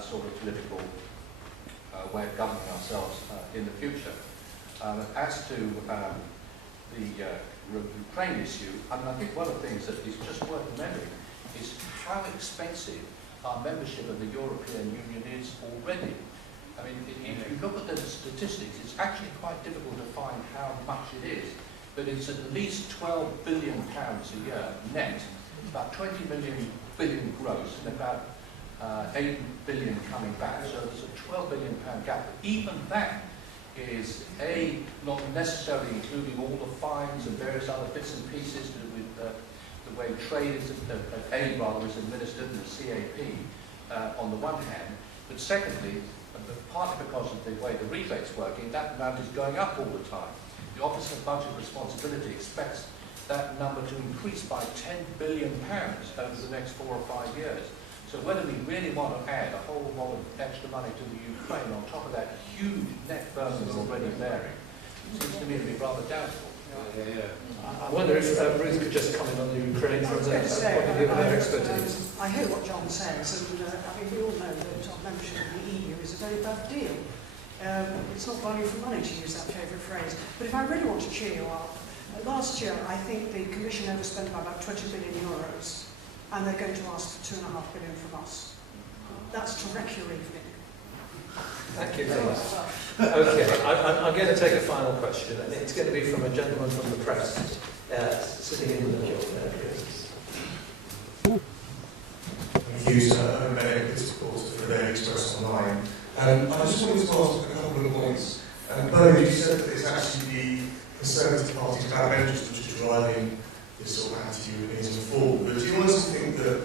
sort of political way of governing ourselves in the future. As to the Ukraine issue, I mean, I think one of the things that is just worth remembering is how expensive our membership of the European Union is already. I mean, if you look at the statistics, it's actually quite difficult to find how much it is, but it's at least £12 billion a year net, about 20 billion gross, and about 8 billion coming back. So there's a £12 billion gap. But even that is not necessarily including all the fines and various other bits and pieces to do with the way trade is, aid rather, is administered, and the CAP on the one hand, but secondly, partly because of the way the rebate's working, that amount is going up all the time. The Office of Budget Responsibility expects that number to increase by £10 billion over the next 4 or 5 years. So whether we really want to add a whole lot of extra money to the Ukraine on top of that huge net burden that's already bearing, seems to me to be rather doubtful. I wonder if Ruth could just comment on the Ukraine from the point of view of her expertise. I hear what John says, and I mean, we all know that our membership of the EU is a very bad deal. It's not value for money, to use that favourite phrase. But if I really want to cheer you up, last year I think the Commission overspent by about €20 billion, and they're going to ask for £2.5 billion from us. That's to wreck your evening. Thank you very much. Okay, I'm going to take a final question, and it's going to be from a gentleman from the press, sitting in the middle there. Used a medical discourse for the Daily Express online. I just wanted to ask a couple of points. Both, you said that it's actually the Conservative Party's backbenchers which are driving this sort of anti-Europeanism forward. But do you honestly think that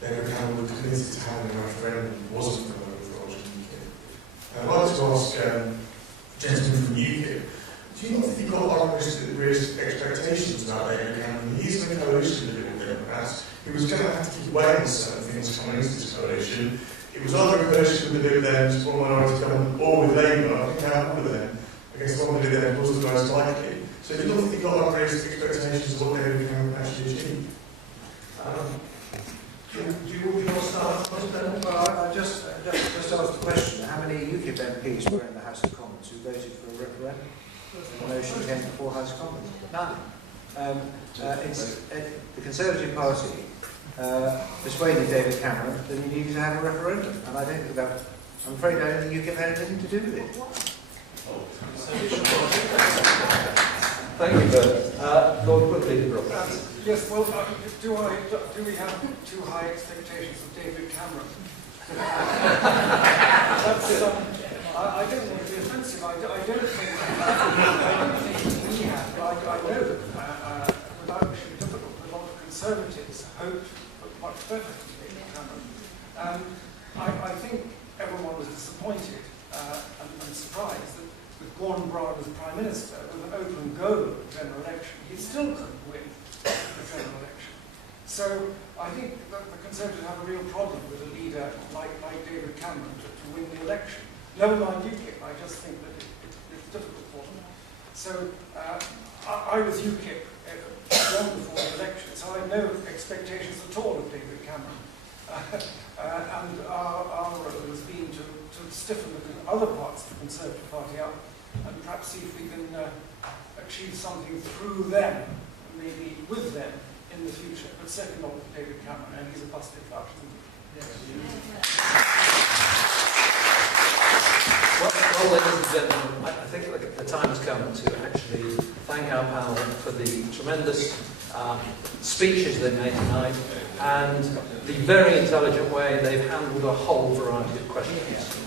David Cameron would commit to having a referendum wasn't for Roger UKIP? I'd like to ask a gentleman from UKIP, do you not think you've got unrealistic expectations about David Cameron? He's in a coalition with Liberal Democrats. He was going to have to keep weighing on certain things coming into this coalition. It was either a coalition with the Lib Dems or a minority government or with Labour. I think out of them. I guess one of the Lib Dems was the most likely. So do you not think you've got unrealistic expectations of what David Cameron actually achieved? Do you want to start? Well, I just asked the question, how many UKIP MPs were in the House of Commons who voted for a referendum? The motion came before House of Commons. None. The Conservative Party persuaded David Cameron that he needed to have a referendum, and I think that, I'm afraid I don't think UKIP had anything to do with it. Thank you, Bert. Lord Woodley, Yes, well, do we have too high expectations of David Cameron? That's, I don't want to be offensive. I don't think we have. But I know that without wishing to be difficult, a lot of Conservatives hope for much better from David Cameron. I think everyone was disappointed and surprised that with Gordon Brown as Prime Minister, with an open go at the general election, he still couldn't win the general election. So I think that the Conservatives have a real problem with a leader like David Cameron to win the election. Never mind UKIP, I just think that it's difficult for them. So I was UKIP long before the election, so I have no expectations at all of David Cameron. And our role has been to stiffen the other parts of the Conservative Party up and perhaps see if we can achieve something through them, maybe with them in the future, but certainly not with David Cameron, and he's a busted flush, isn't he? Well, ladies and gentlemen, I think the time has come to actually thank our panel for the tremendous speeches they made tonight and the very intelligent way they've handled a whole variety of questions.